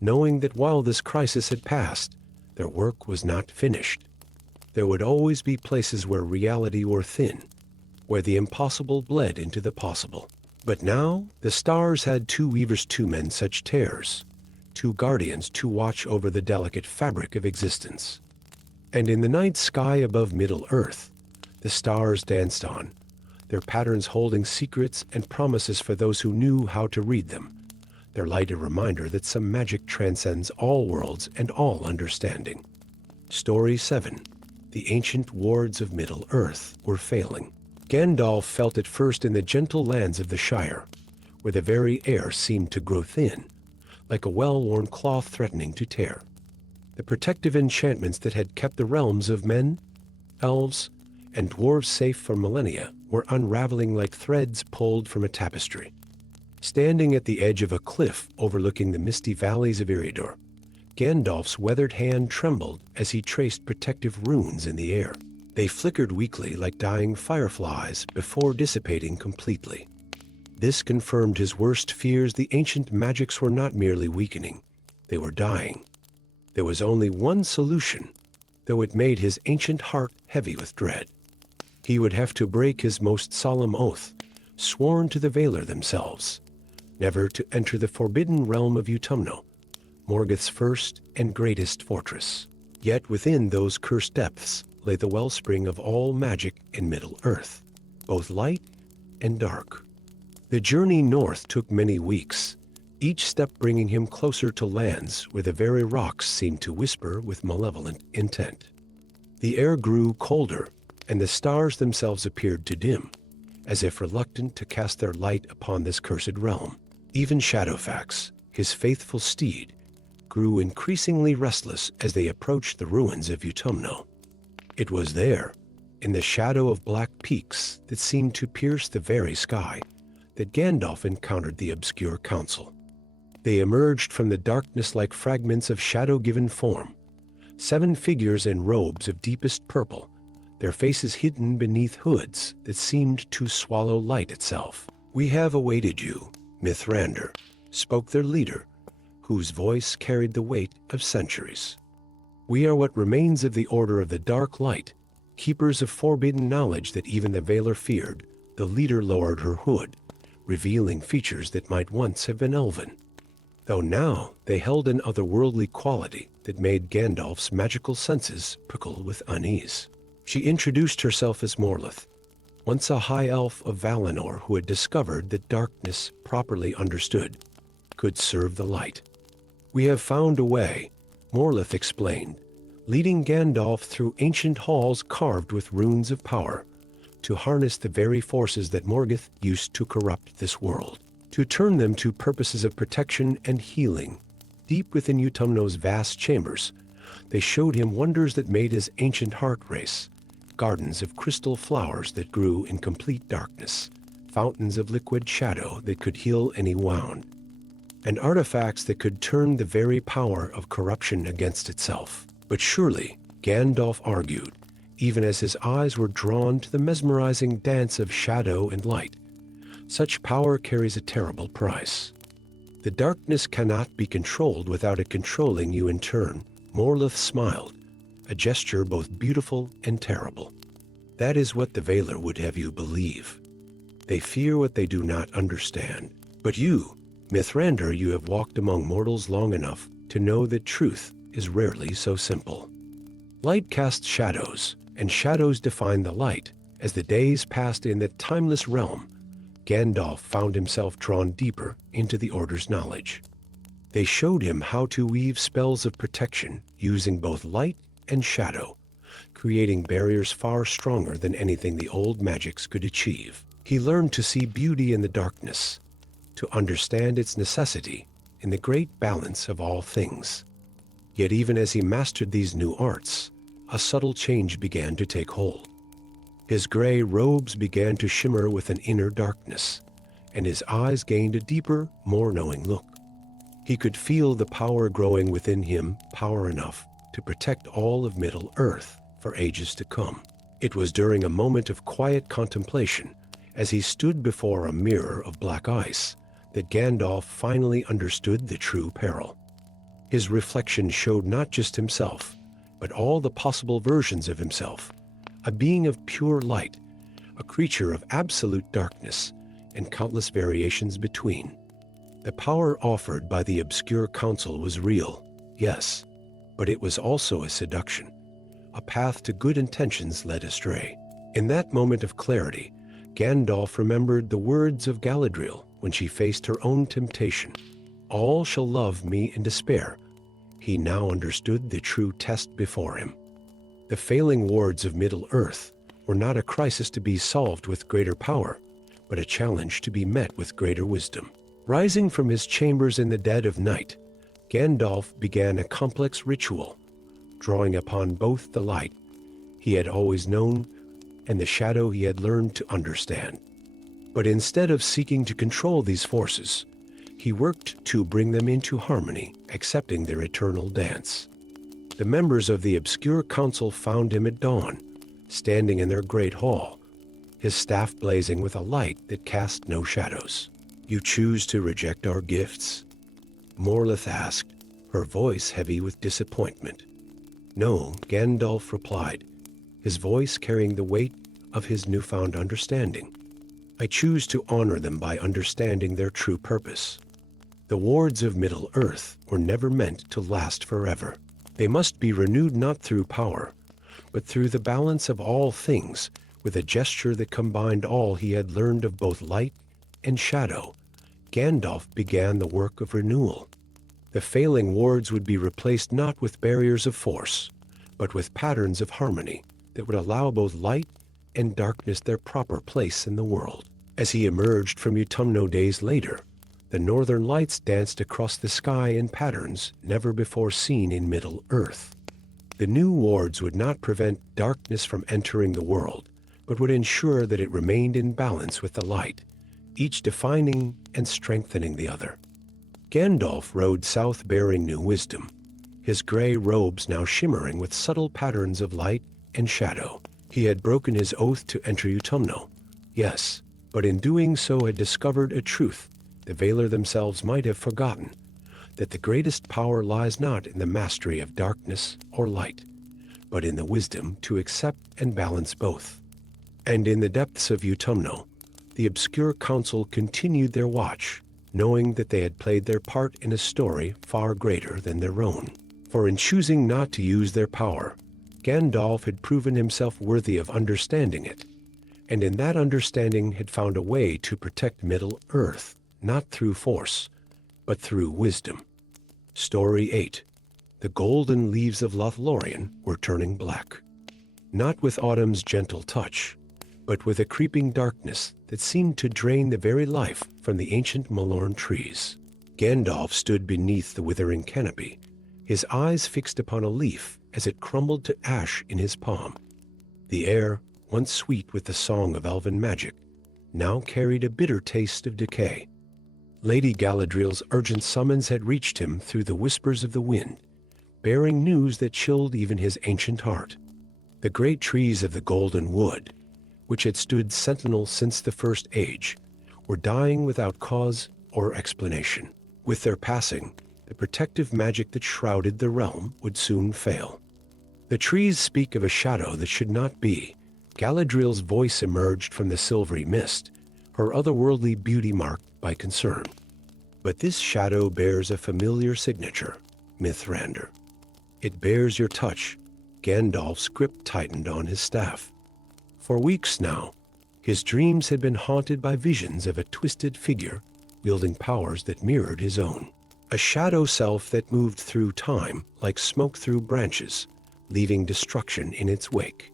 knowing that while this crisis had passed, their work was not finished. There would always be places where reality wore thin, where the impossible bled into the possible. But now, the stars had two weavers to mend such tears, two guardians to watch over the delicate fabric of existence. And in the night sky above Middle-earth, the stars danced on, their patterns holding secrets and promises for those who knew how to read them, their light a reminder that some magic transcends all worlds and all understanding. Story 7. The ancient wards of Middle-earth were failing. Gandalf felt it first in the gentle lands of the Shire, where the very air seemed to grow thin, like a well-worn cloth threatening to tear. The protective enchantments that had kept the realms of men, elves, and dwarves safe for millennia were unraveling like threads pulled from a tapestry. Standing at the edge of a cliff overlooking the misty valleys of Eriador, Gandalf's weathered hand trembled as he traced protective runes in the air. They flickered weakly like dying fireflies before dissipating completely. This confirmed his worst fears. The ancient magics were not merely weakening, they were dying. There was only one solution, though it made his ancient heart heavy with dread. He would have to break his most solemn oath, sworn to the Valar themselves, never to enter the forbidden realm of Utumno, Morgoth's first and greatest fortress. Yet within those cursed depths lay the wellspring of all magic in Middle-earth, both light and dark. The journey north took many weeks, each step bringing him closer to lands where the very rocks seemed to whisper with malevolent intent. The air grew colder, and the stars themselves appeared to dim, as if reluctant to cast their light upon this cursed realm. Even Shadowfax, his faithful steed, grew increasingly restless as they approached the ruins of Utumno. It was there, in the shadow of black peaks that seemed to pierce the very sky, that Gandalf encountered the obscure council. They emerged from the darkness like fragments of shadow-given form, 7 figures in robes of deepest purple, their faces hidden beneath hoods that seemed to swallow light itself. "We have awaited you, Mithrandir," spoke their leader, whose voice carried the weight of centuries. "We are what remains of the Order of the Dark Light, keepers of forbidden knowledge that even the Valar feared." The leader lowered her hood, revealing features that might once have been elven, though now they held an otherworldly quality that made Gandalf's magical senses prickle with unease. She introduced herself as Morleth, once a high elf of Valinor who had discovered that darkness, properly understood, could serve the light. "We have found a way," Morleth explained, leading Gandalf through ancient halls carved with runes of power, to harness the very forces that Morgoth used to corrupt this world, to turn them to purposes of protection and healing. Deep within Utumno's vast chambers, they showed him wonders that made his ancient heart race, gardens of crystal flowers that grew in complete darkness, fountains of liquid shadow that could heal any wound, and artifacts that could turn the very power of corruption against itself. But surely, Gandalf argued, even as his eyes were drawn to the mesmerizing dance of shadow and light, such power carries a terrible price. The darkness cannot be controlled without it controlling you in turn, Morleth smiled, a gesture both beautiful and terrible. That is what the Valar would have you believe. They fear what they do not understand. But you, Mithrandir, you have walked among mortals long enough to know that truth is rarely so simple. Light casts shadows, and shadows define the light. As the days passed in that timeless realm, Gandalf found himself drawn deeper into the Order's knowledge. They showed him how to weave spells of protection using both light and shadow, creating barriers far stronger than anything the old magics could achieve. He learned to see beauty in the darkness, to understand its necessity in the great balance of all things. Yet even as he mastered these new arts, a subtle change began to take hold. His gray robes began to shimmer with an inner darkness, and his eyes gained a deeper, more knowing look. He could feel the power growing within him, power enough to protect all of Middle-earth for ages to come. It was during a moment of quiet contemplation, as he stood before a mirror of black ice, that Gandalf finally understood the true peril. His reflection showed not just himself, but all the possible versions of himself, a being of pure light, a creature of absolute darkness, and countless variations between. The power offered by the obscure council was real, yes, but it was also a seduction, a path to good intentions led astray. In that moment of clarity, Gandalf remembered the words of Galadriel when she faced her own temptation. All shall love me in despair. He now understood the true test before him. The failing wards of Middle-earth were not a crisis to be solved with greater power, but a challenge to be met with greater wisdom. Rising from his chambers in the dead of night, Gandalf began a complex ritual, drawing upon both the light he had always known and the shadow he had learned to understand. But instead of seeking to control these forces, he worked to bring them into harmony, accepting their eternal dance. The members of the obscure council found him at dawn, standing in their great hall, his staff blazing with a light that cast no shadows. "You choose to reject our gifts?" Morleth asked, her voice heavy with disappointment. "No," Gandalf replied, his voice carrying the weight of his newfound understanding. "I choose to honor them by understanding their true purpose. The wards of Middle-earth were never meant to last forever. They must be renewed not through power, but through the balance of all things, with a gesture that combined all he had learned of both light and shadow. Gandalf began the work of renewal. The failing wards would be replaced not with barriers of force, but with patterns of harmony that would allow both light and darkness their proper place in the world. As he emerged from Utumno days later, the northern lights danced across the sky in patterns never before seen in Middle-earth. The new wards would not prevent darkness from entering the world, but would ensure that it remained in balance with the light, each defining and strengthening the other. Gandalf rode south bearing new wisdom, his gray robes now shimmering with subtle patterns of light and shadow. He had broken his oath to enter Utumno, yes, but in doing so had discovered a truth the Valar themselves might have forgotten, that the greatest power lies not in the mastery of darkness or light, but in the wisdom to accept and balance both. And in the depths of Utumno, the obscure council continued their watch, knowing that they had played their part in a story far greater than their own. For in choosing not to use their power, Gandalf had proven himself worthy of understanding it, and in that understanding had found a way to protect Middle-earth, not through force, but through wisdom. Story 8. The golden leaves of Lothlorien were turning black. Not with autumn's gentle touch, but with a creeping darkness that seemed to drain the very life from the ancient Malorn trees. Gandalf stood beneath the withering canopy, his eyes fixed upon a leaf as it crumbled to ash in his palm. The air, once sweet with the song of elven magic, now carried a bitter taste of decay. Lady Galadriel's urgent summons had reached him through the whispers of the wind, bearing news that chilled even his ancient heart. The great trees of the Golden Wood, which had stood sentinel since the First Age, were dying without cause or explanation. With their passing, the protective magic that shrouded the realm would soon fail. The trees speak of a shadow that should not be. Galadriel's voice emerged from the silvery mist, her otherworldly beauty marked by concern. But this shadow bears a familiar signature, Mithrandir. It bears your touch. Gandalf's grip tightened on his staff. For weeks now, his dreams had been haunted by visions of a twisted figure wielding powers that mirrored his own. A shadow self that moved through time like smoke through branches, leaving destruction in its wake.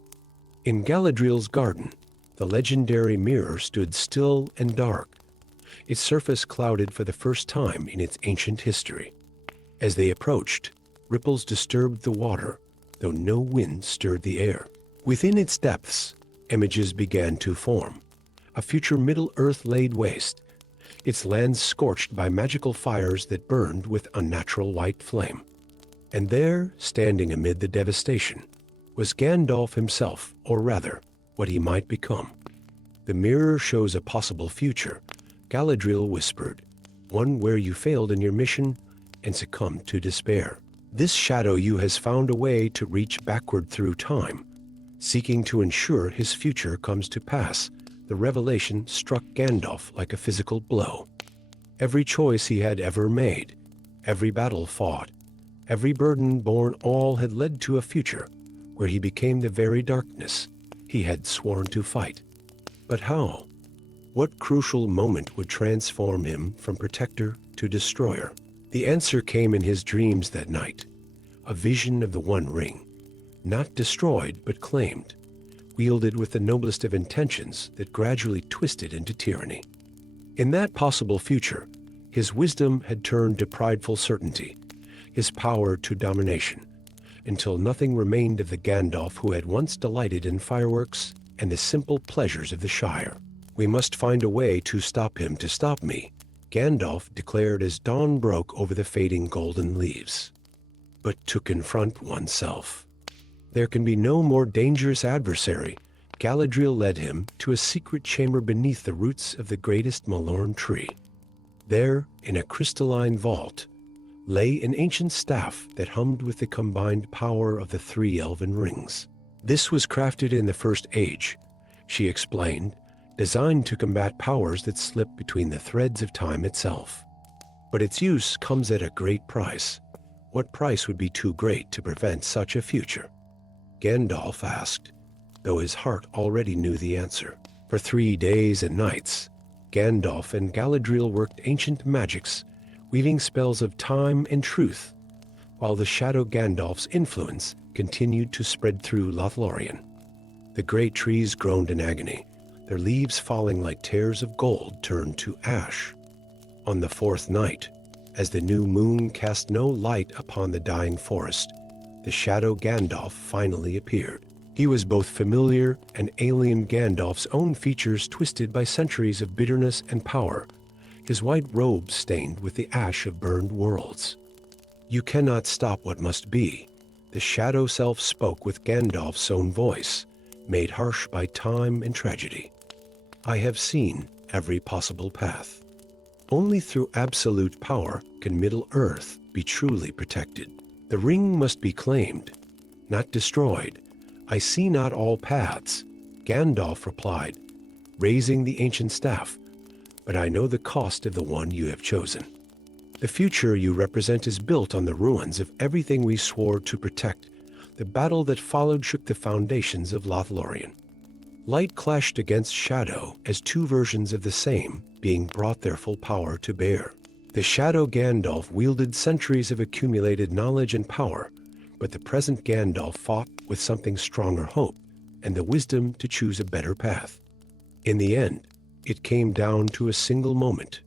In Galadriel's garden, the legendary mirror stood still and dark, its surface clouded for the first time in its ancient history. As they approached, ripples disturbed the water, though no wind stirred the air. Within its depths, images began to form. A future Middle-earth laid waste, its lands scorched by magical fires that burned with unnatural white flame. And there, standing amid the devastation, was Gandalf himself, or rather, what he might become. "The mirror shows a possible future," Galadriel whispered, "one where you failed in your mission and succumbed to despair. This shadow you has found a way to reach backward through time, seeking to ensure his future comes to pass." The revelation struck Gandalf like a physical blow. Every choice he had ever made, every battle fought, every burden borne, all had led to a future where he became the very darkness he had sworn to fight. But how? What crucial moment would transform him from protector to destroyer? The answer came in his dreams that night, a vision of the One Ring, not destroyed but claimed, wielded with the noblest of intentions that gradually twisted into tyranny. In that possible future, his wisdom had turned to prideful certainty, his power to domination, until nothing remained of the Gandalf who had once delighted in fireworks and the simple pleasures of the Shire. "We must find a way to stop him to stop me," Gandalf declared as dawn broke over the fading golden leaves. "But to confront oneself. There can be no more dangerous adversary." Galadriel led him to a secret chamber beneath the roots of the greatest Malorn tree. There, in a crystalline vault, lay an ancient staff that hummed with the combined power of the 3 elven rings. "This was crafted in the First Age," she explained, "designed to combat powers that slip between the threads of time itself. But its use comes at a great price. What price would be too great to prevent such a future?" Gandalf asked, though his heart already knew the answer. For 3 days and nights, Gandalf and Galadriel worked ancient magics, weaving spells of time and truth, while the shadow Gandalf's influence continued to spread through Lothlorien. The great trees groaned in agony, their leaves falling like tears of gold turned to ash. On the 4th night, as the new moon cast no light upon the dying forest, the shadow Gandalf finally appeared. He was both familiar and alien, Gandalf's own features twisted by centuries of bitterness and power, his white robe stained with the ash of burned worlds. "You cannot stop what must be," the shadow self spoke with Gandalf's own voice, made harsh by time and tragedy. "I have seen every possible path. Only through absolute power can Middle-earth be truly protected. The ring must be claimed, not destroyed. I see not all paths," Gandalf replied, raising the ancient staff, "but I know the cost of the one you have chosen. The future you represent is built on the ruins of everything we swore to protect. The battle that followed shook the foundations of Lothlorien." Light clashed against shadow as two versions of the same being brought their full power to bear. The shadow Gandalf wielded centuries of accumulated knowledge and power, but the present Gandalf fought with something stronger: hope and the wisdom to choose a better path. In the end, it came down to a single moment.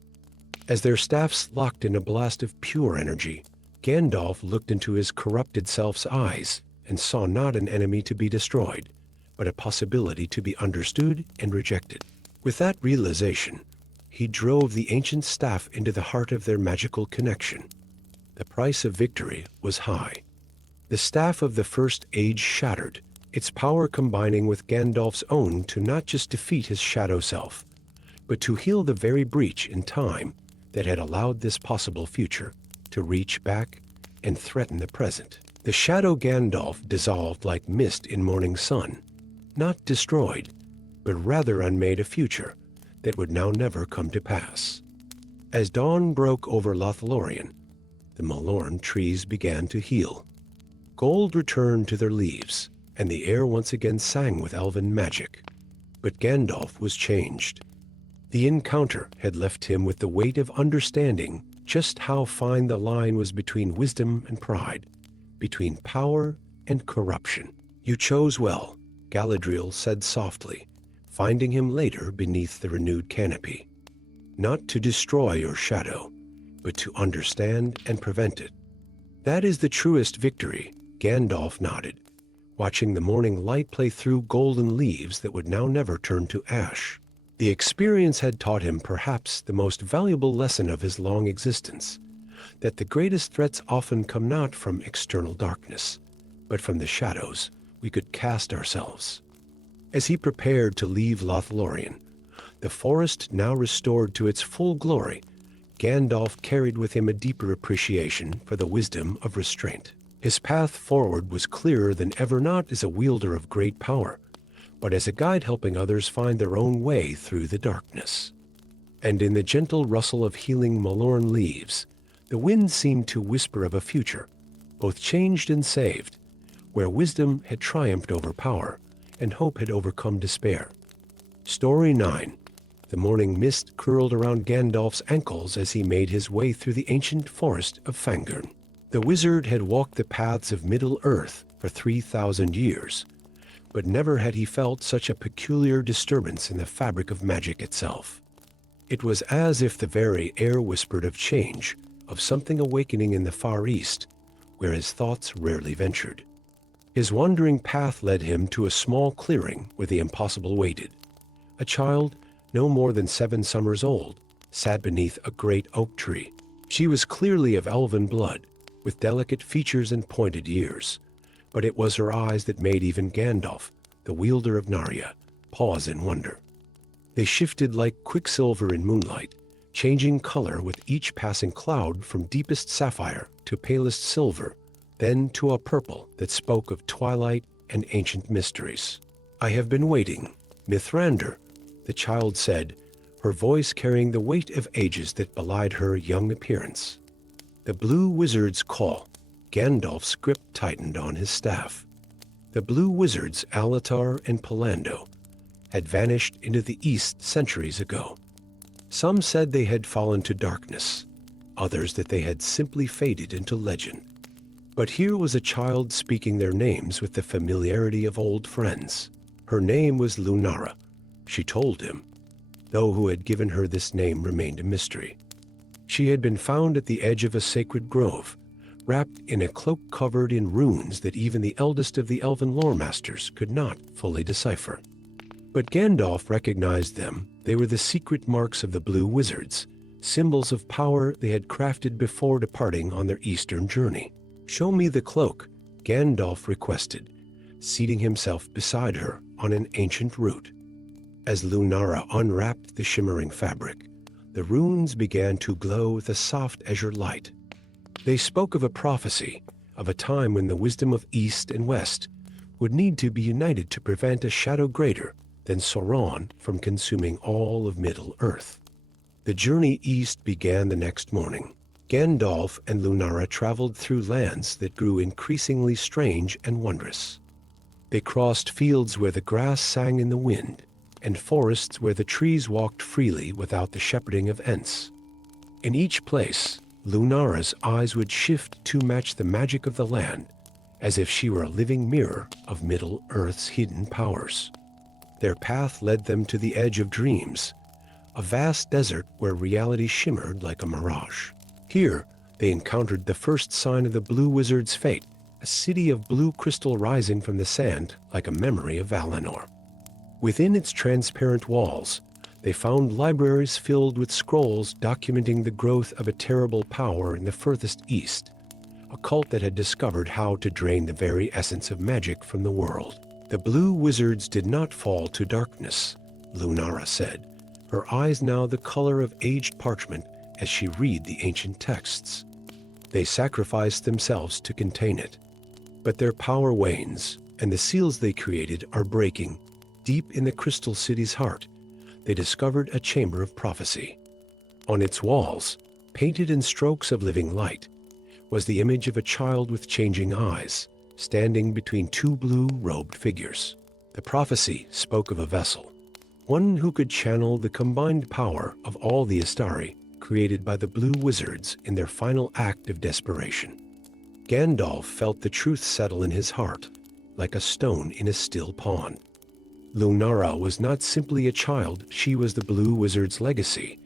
As their staffs locked in a blast of pure energy, Gandalf looked into his corrupted self's eyes and saw not an enemy to be destroyed, but a possibility to be understood and rejected. With that realization, he drove the ancient staff into the heart of their magical connection. The price of victory was high. The staff of the First Age shattered, its power combining with Gandalf's own to not just defeat his shadow self, but to heal the very breach in time that had allowed this possible future to reach back and threaten the present. The shadow Gandalf dissolved like mist in morning sun, not destroyed, but rather unmade a future that would now never come to pass. As dawn broke over Lothlorien, the Malorn trees began to heal. Gold returned to their leaves, and the air once again sang with elven magic. But Gandalf was changed. The encounter had left him with the weight of understanding just how fine the line was between wisdom and pride, between power and corruption. "You chose well," Galadriel said softly, finding him later beneath the renewed canopy. "Not to destroy your shadow, but to understand and prevent it. That is the truest victory," Gandalf nodded, watching the morning light play through golden leaves that would now never turn to ash. The experience had taught him perhaps the most valuable lesson of his long existence, that the greatest threats often come not from external darkness, but from the shadows we could cast ourselves. As he prepared to leave Lothlorien, the forest now restored to its full glory, Gandalf carried with him a deeper appreciation for the wisdom of restraint. His path forward was clearer than ever, not as a wielder of great power, but as a guide helping others find their own way through the darkness. And in the gentle rustle of healing Malorn leaves, the wind seemed to whisper of a future, both changed and saved, where wisdom had triumphed over power, and hope had overcome despair. Story 9. The morning mist curled around Gandalf's ankles as he made his way through the ancient forest of Fangorn. The wizard had walked the paths of Middle-earth for 3,000 years, but never had he felt such a peculiar disturbance in the fabric of magic itself. It was as if the very air whispered of change, of something awakening in the far east, where his thoughts rarely ventured. His wandering path led him to a small clearing where the impossible waited. A child, no more than 7 summers old, sat beneath a great oak tree. She was clearly of elven blood, with delicate features and pointed ears, but it was her eyes that made even Gandalf, the wielder of Narya, pause in wonder. They shifted like quicksilver in moonlight, changing color with each passing cloud from deepest sapphire to palest silver, then to a purple that spoke of twilight and ancient mysteries. "I have been waiting, Mithrandir," the child said, her voice carrying the weight of ages that belied her young appearance. The blue wizard's call. Gandalf's grip tightened on his staff. The blue wizards, LOTR and Palando, had vanished into the east centuries ago. Some said they had fallen to darkness, others that they had simply faded into legend. But here was a child speaking their names with the familiarity of old friends. Her name was Lunara, she told him, though who had given her this name remained a mystery. She had been found at the edge of a sacred grove, wrapped in a cloak covered in runes that even the eldest of the elven lore masters could not fully decipher. But Gandalf recognized them. They were the secret marks of the blue wizards, symbols of power they had crafted before departing on their eastern journey. "Show me the cloak," Gandalf requested, seating himself beside her on an ancient root. As Lunara unwrapped the shimmering fabric, the runes began to glow with a soft azure light. They spoke of a prophecy, of a time when the wisdom of East and West would need to be united to prevent a shadow greater than Sauron from consuming all of Middle-earth. The journey east began the next morning. Gandalf and Lunara traveled through lands that grew increasingly strange and wondrous. They crossed fields where the grass sang in the wind, and forests where the trees walked freely without the shepherding of Ents. In each place, Lunara's eyes would shift to match the magic of the land, as if she were a living mirror of Middle-earth's hidden powers. Their path led them to the edge of dreams, a vast desert where reality shimmered like a mirage. Here, they encountered the first sign of the blue wizard's fate, a city of blue crystal rising from the sand like a memory of Valinor. Within its transparent walls, they found libraries filled with scrolls documenting the growth of a terrible power in the furthest east, a cult that had discovered how to drain the very essence of magic from the world. The blue wizards did not fall to darkness, Lunara said, her eyes now the color of aged parchment as she read the ancient texts. They sacrifice themselves to contain it. But their power wanes, and the seals they created are breaking. Deep in the crystal city's heart, they discovered a chamber of prophecy. On its walls, painted in strokes of living light, was the image of a child with changing eyes, standing between two blue-robed figures. The prophecy spoke of a vessel, one who could channel the combined power of all the Astari created by the blue wizards in their final act of desperation. Gandalf felt the truth settle in his heart, like a stone in a still pond. Lunara was not simply a child, she was the blue wizard's legacy,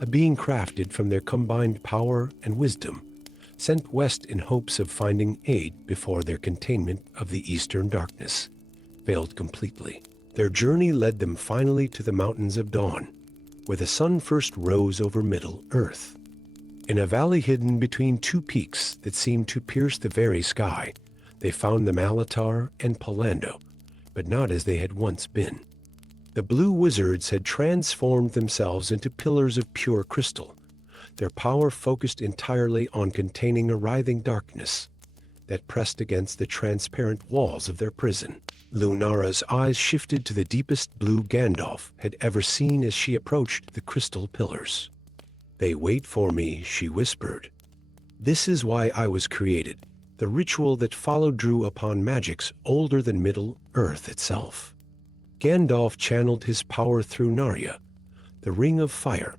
a being crafted from their combined power and wisdom, sent west in hopes of finding aid before their containment of the eastern darkness failed completely. Their journey led them finally to the Mountains of Dawn, where the sun first rose over Middle-earth. In a valley hidden between two peaks that seemed to pierce the very sky, they found the LOTR and Pallando, but not as they had once been. The blue wizards had transformed themselves into pillars of pure crystal, their power focused entirely on containing a writhing darkness that pressed against the transparent walls of their prison. Lunara's eyes shifted to the deepest blue Gandalf had ever seen as she approached the crystal pillars. "They wait for me," she whispered. "This is why I was created." The ritual that followed drew upon magics older than Middle-earth itself. Gandalf channeled his power through Narya, the Ring of Fire,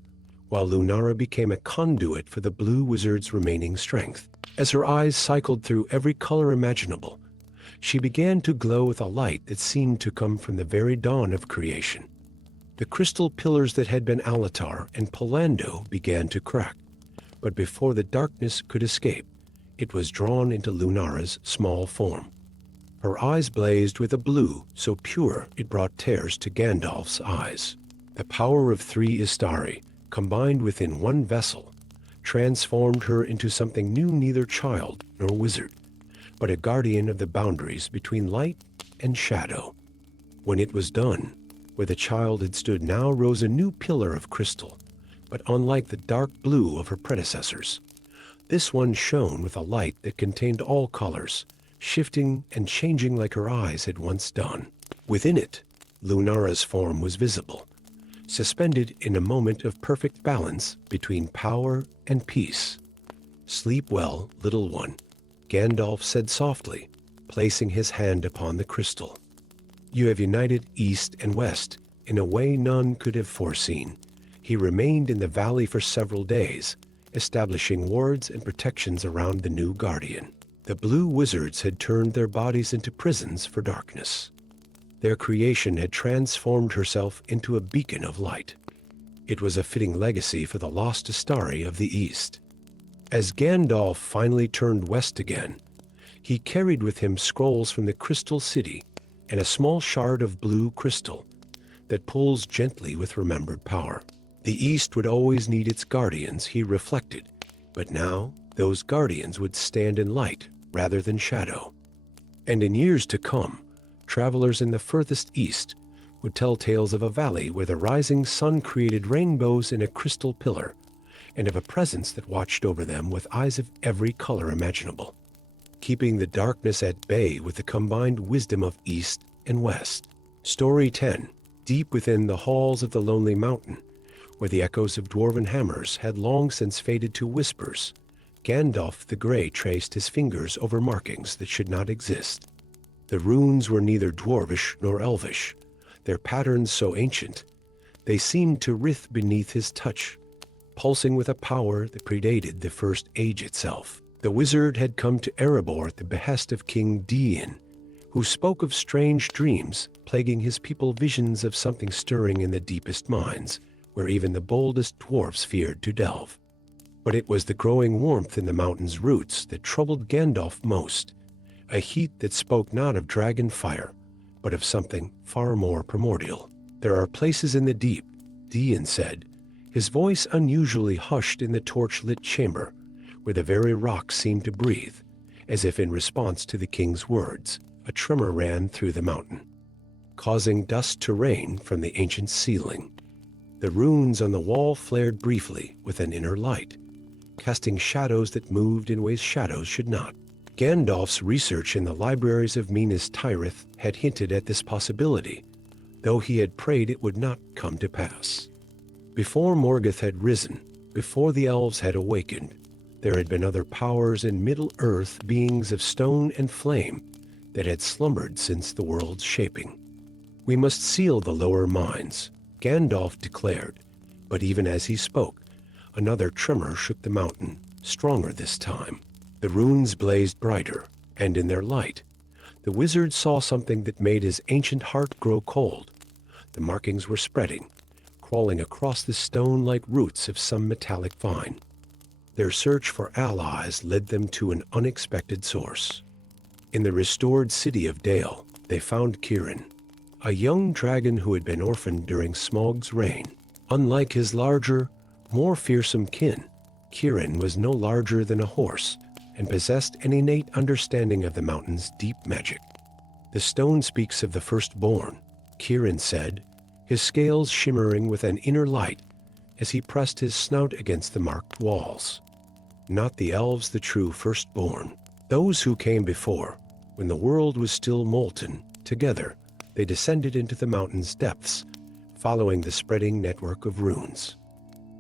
while Lunara became a conduit for the blue wizard's remaining strength. As her eyes cycled through every color imaginable, she began to glow with a light that seemed to come from the very dawn of creation. The crystal pillars that had been LOTR and Pallando began to crack, but before the darkness could escape, it was drawn into Lunara's small form. Her eyes blazed with a blue so pure it brought tears to Gandalf's eyes. The power of three Istari, combined within one vessel, transformed her into something new, neither child nor wizard, but a guardian of the boundaries between light and shadow. When it was done, where the child had stood now rose a new pillar of crystal, but unlike the dark blue of her predecessors, this one shone with a light that contained all colors, shifting and changing like her eyes had once done. Within it, Lunara's form was visible, suspended in a moment of perfect balance between power and peace. "Sleep well, little one," Gandalf said softly, placing his hand upon the crystal. "You have united East and West in a way none could have foreseen." He remained in the valley for several days, establishing wards and protections around the new guardian. The blue wizards had turned their bodies into prisons for darkness. Their creation had transformed herself into a beacon of light. It was a fitting legacy for the lost Astari of the East. As Gandalf finally turned west again, he carried with him scrolls from the Crystal City and a small shard of blue crystal that pulls gently with remembered power. The East would always need its guardians, he reflected, but now those guardians would stand in light rather than shadow. And in years to come, travelers in the furthest East would tell tales of a valley where the rising sun created rainbows in a crystal pillar, and of a presence that watched over them with eyes of every color imaginable, keeping the darkness at bay with the combined wisdom of East and West. Story 10. Deep within the halls of the Lonely Mountain, where the echoes of dwarven hammers had long since faded to whispers, Gandalf the Grey traced his fingers over markings that should not exist. The runes were neither dwarvish nor elvish, their patterns so ancient, they seemed to writhe beneath his touch, pulsing with a power that predated the First Age itself. The wizard had come to Erebor at the behest of King Diin, who spoke of strange dreams plaguing his people, visions of something stirring in the deepest minds, where even the boldest dwarves feared to delve. But it was the growing warmth in the mountain's roots that troubled Gandalf most, a heat that spoke not of dragon fire, but of something far more primordial. "There are places in the deep," Diin said, his voice unusually hushed in the torch-lit chamber, where the very rocks seemed to breathe, as if in response to the king's words. A tremor ran through the mountain, causing dust to rain from the ancient ceiling. The runes on the wall flared briefly with an inner light, casting shadows that moved in ways shadows should not. Gandalf's research in the libraries of Minas Tirith had hinted at this possibility, though he had prayed it would not come to pass. Before Morgoth had risen, before the elves had awakened, there had been other powers in Middle-earth, beings of stone and flame, that had slumbered since the world's shaping. "We must seal the lower minds," Gandalf declared, but even as he spoke, another tremor shook the mountain, stronger this time. The runes blazed brighter, and in their light, the wizard saw something that made his ancient heart grow cold. The markings were spreading, crawling across the stone like roots of some metallic vine. Their search for allies led them to an unexpected source. In the restored city of Dale, they found Kirin, a young dragon who had been orphaned during Smaug's reign. Unlike his larger, more fearsome kin, Kirin was no larger than a horse and possessed an innate understanding of the mountain's deep magic. "The stone speaks of the firstborn," Kirin said, his scales shimmering with an inner light as he pressed his snout against the marked walls. "Not the elves, the true firstborn. Those who came before, when the world was still molten, together they descended into the mountain's depths, following the spreading network of runes.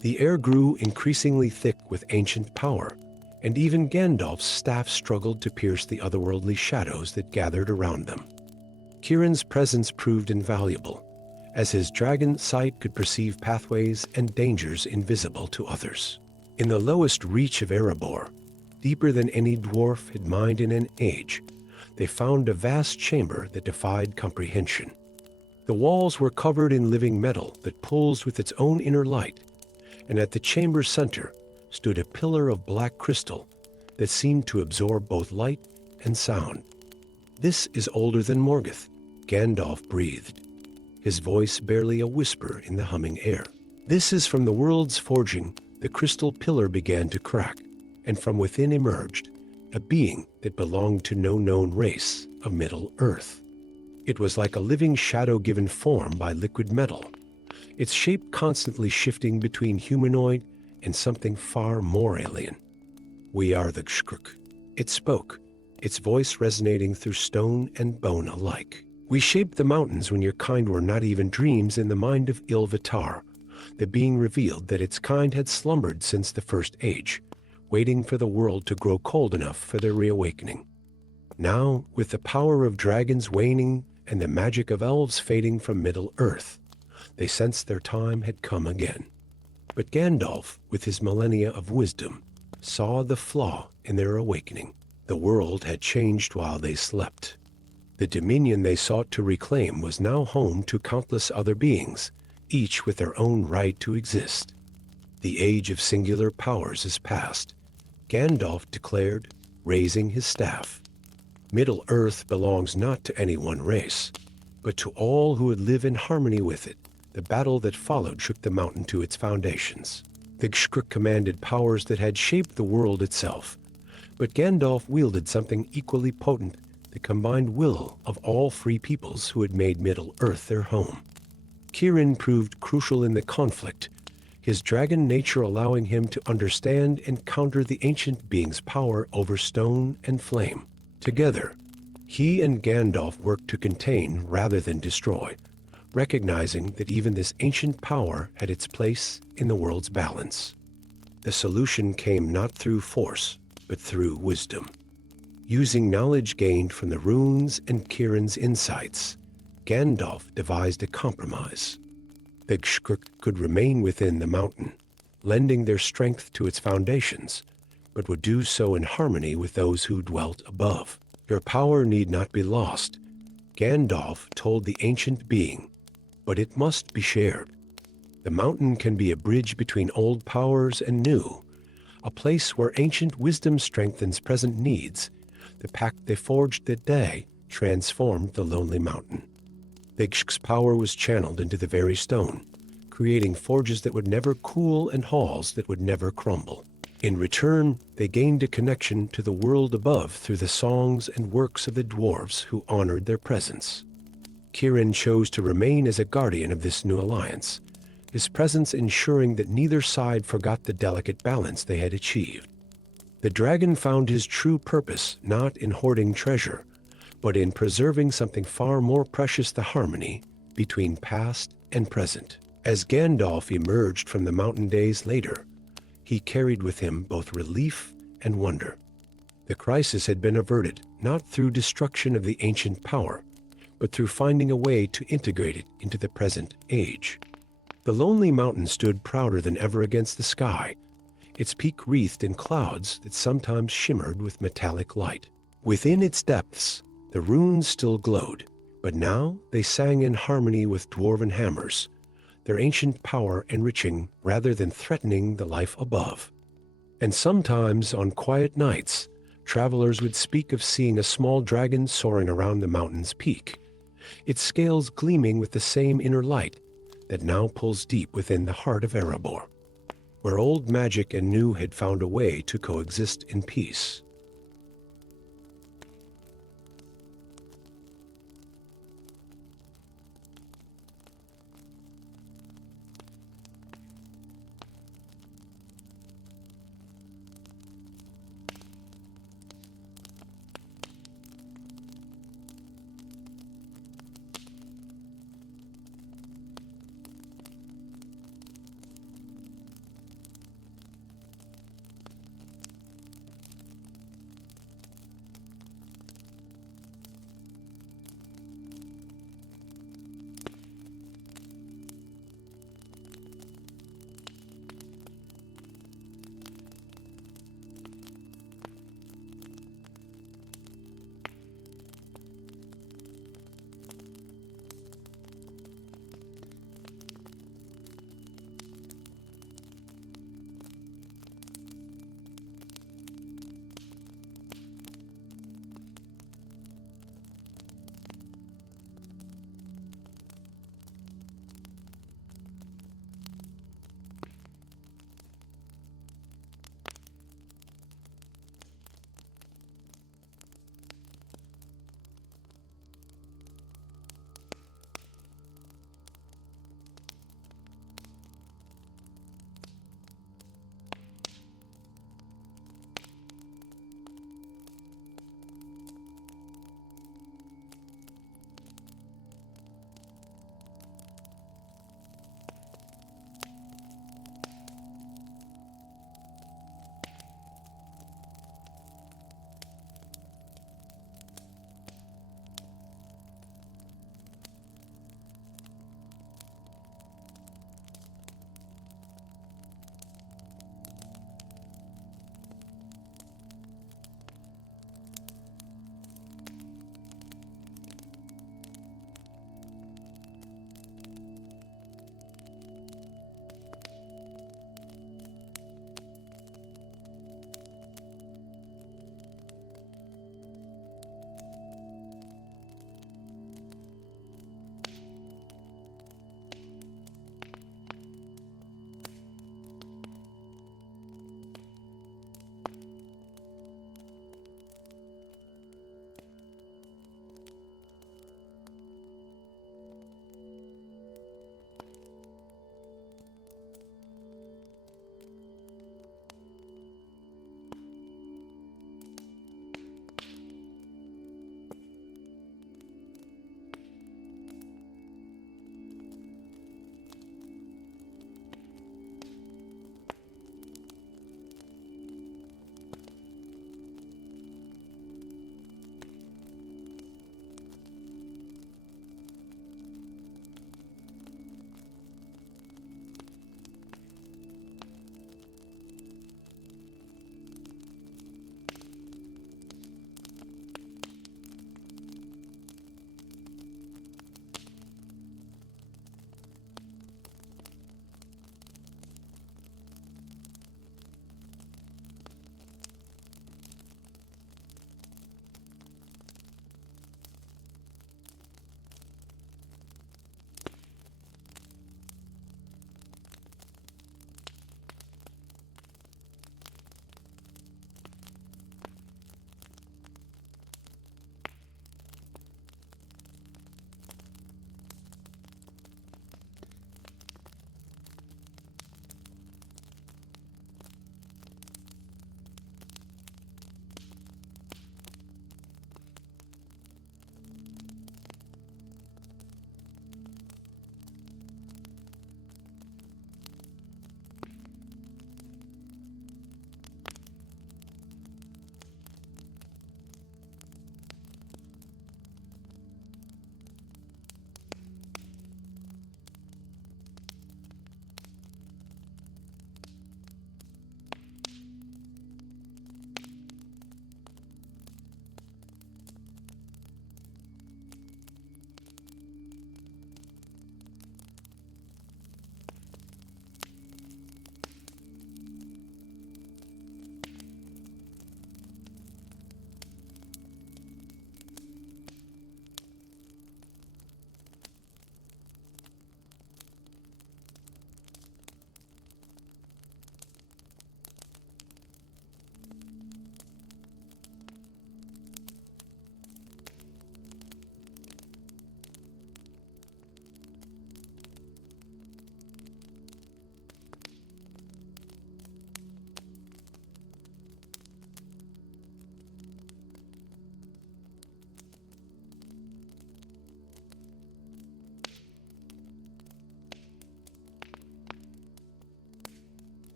The air grew increasingly thick with ancient power, and even Gandalf's staff struggled to pierce the otherworldly shadows that gathered around them. Kirin's presence proved invaluable, as his dragon sight could perceive pathways and dangers invisible to others. In the lowest reach of Erebor, deeper than any dwarf had mined in an age, they found a vast chamber that defied comprehension. The walls were covered in living metal that pulsed with its own inner light, and at the chamber's center stood a pillar of black crystal that seemed to absorb both light and sound. "This is older than Morgoth," Gandalf breathed, his voice barely a whisper in the humming air. "This is from the world's forging." The crystal pillar began to crack, and from within emerged a being that belonged to no known race of Middle-earth. It was like a living shadow given form by liquid metal, its shape constantly shifting between humanoid and something far more alien. "We are the Gkor," it spoke, its voice resonating through stone and bone alike. "We shaped the mountains when your kind were not even dreams in the mind of Ilvatar." The being revealed that its kind had slumbered since the First Age, waiting for the world to grow cold enough for their reawakening. Now, with the power of dragons waning and the magic of elves fading from Middle-earth, they sensed their time had come again. But Gandalf, with his millennia of wisdom, saw the flaw in their awakening. The world had changed while they slept. The dominion they sought to reclaim was now home to countless other beings, each with their own right to exist. "The age of singular powers is past," Gandalf declared, raising his staff. "Middle-earth belongs not to any one race, but to all who would live in harmony with it." The battle that followed shook the mountain to its foundations. The Gkor commanded powers that had shaped the world itself, but Gandalf wielded something equally potent, the combined will of all free peoples who had made Middle-earth their home. Kirin proved crucial in the conflict, his dragon nature allowing him to understand and counter the ancient being's power over stone and flame. Together, he and Gandalf worked to contain rather than destroy, recognizing that even this ancient power had its place in the world's balance. The solution came not through force, but through wisdom. Using knowledge gained from the runes and Kirin's insights, Gandalf devised a compromise. The Gkor could remain within the mountain, lending their strength to its foundations, but would do so in harmony with those who dwelt above. "Your power need not be lost," Gandalf told the ancient being, "but it must be shared. The mountain can be a bridge between old powers and new, a place where ancient wisdom strengthens present needs. The pact they forged that day transformed the lonely mountain." The Gkor's power was channeled into the very stone, creating forges that would never cool and halls that would never crumble. In return, they gained a connection to the world above through the songs and works of the dwarves who honored their presence. Kirin chose to remain as a guardian of this new alliance, his presence ensuring that neither side forgot the delicate balance they had achieved. The dragon found his true purpose not in hoarding treasure, but in preserving something far more precious: the harmony between past and present. As Gandalf emerged from the mountain days later, he carried with him both relief and wonder. The crisis had been averted not through destruction of the ancient power, but through finding a way to integrate it into the present age. The lonely mountain stood prouder than ever against the sky, its peak wreathed in clouds that sometimes shimmered with metallic light. Within its depths, the runes still glowed, but now they sang in harmony with dwarven hammers, their ancient power enriching rather than threatening the life above. And sometimes, on quiet nights, travelers would speak of seeing a small dragon soaring around the mountain's peak, its scales gleaming with the same inner light that now pulls deep within the heart of Erebor, where old magic and new had found a way to coexist in peace.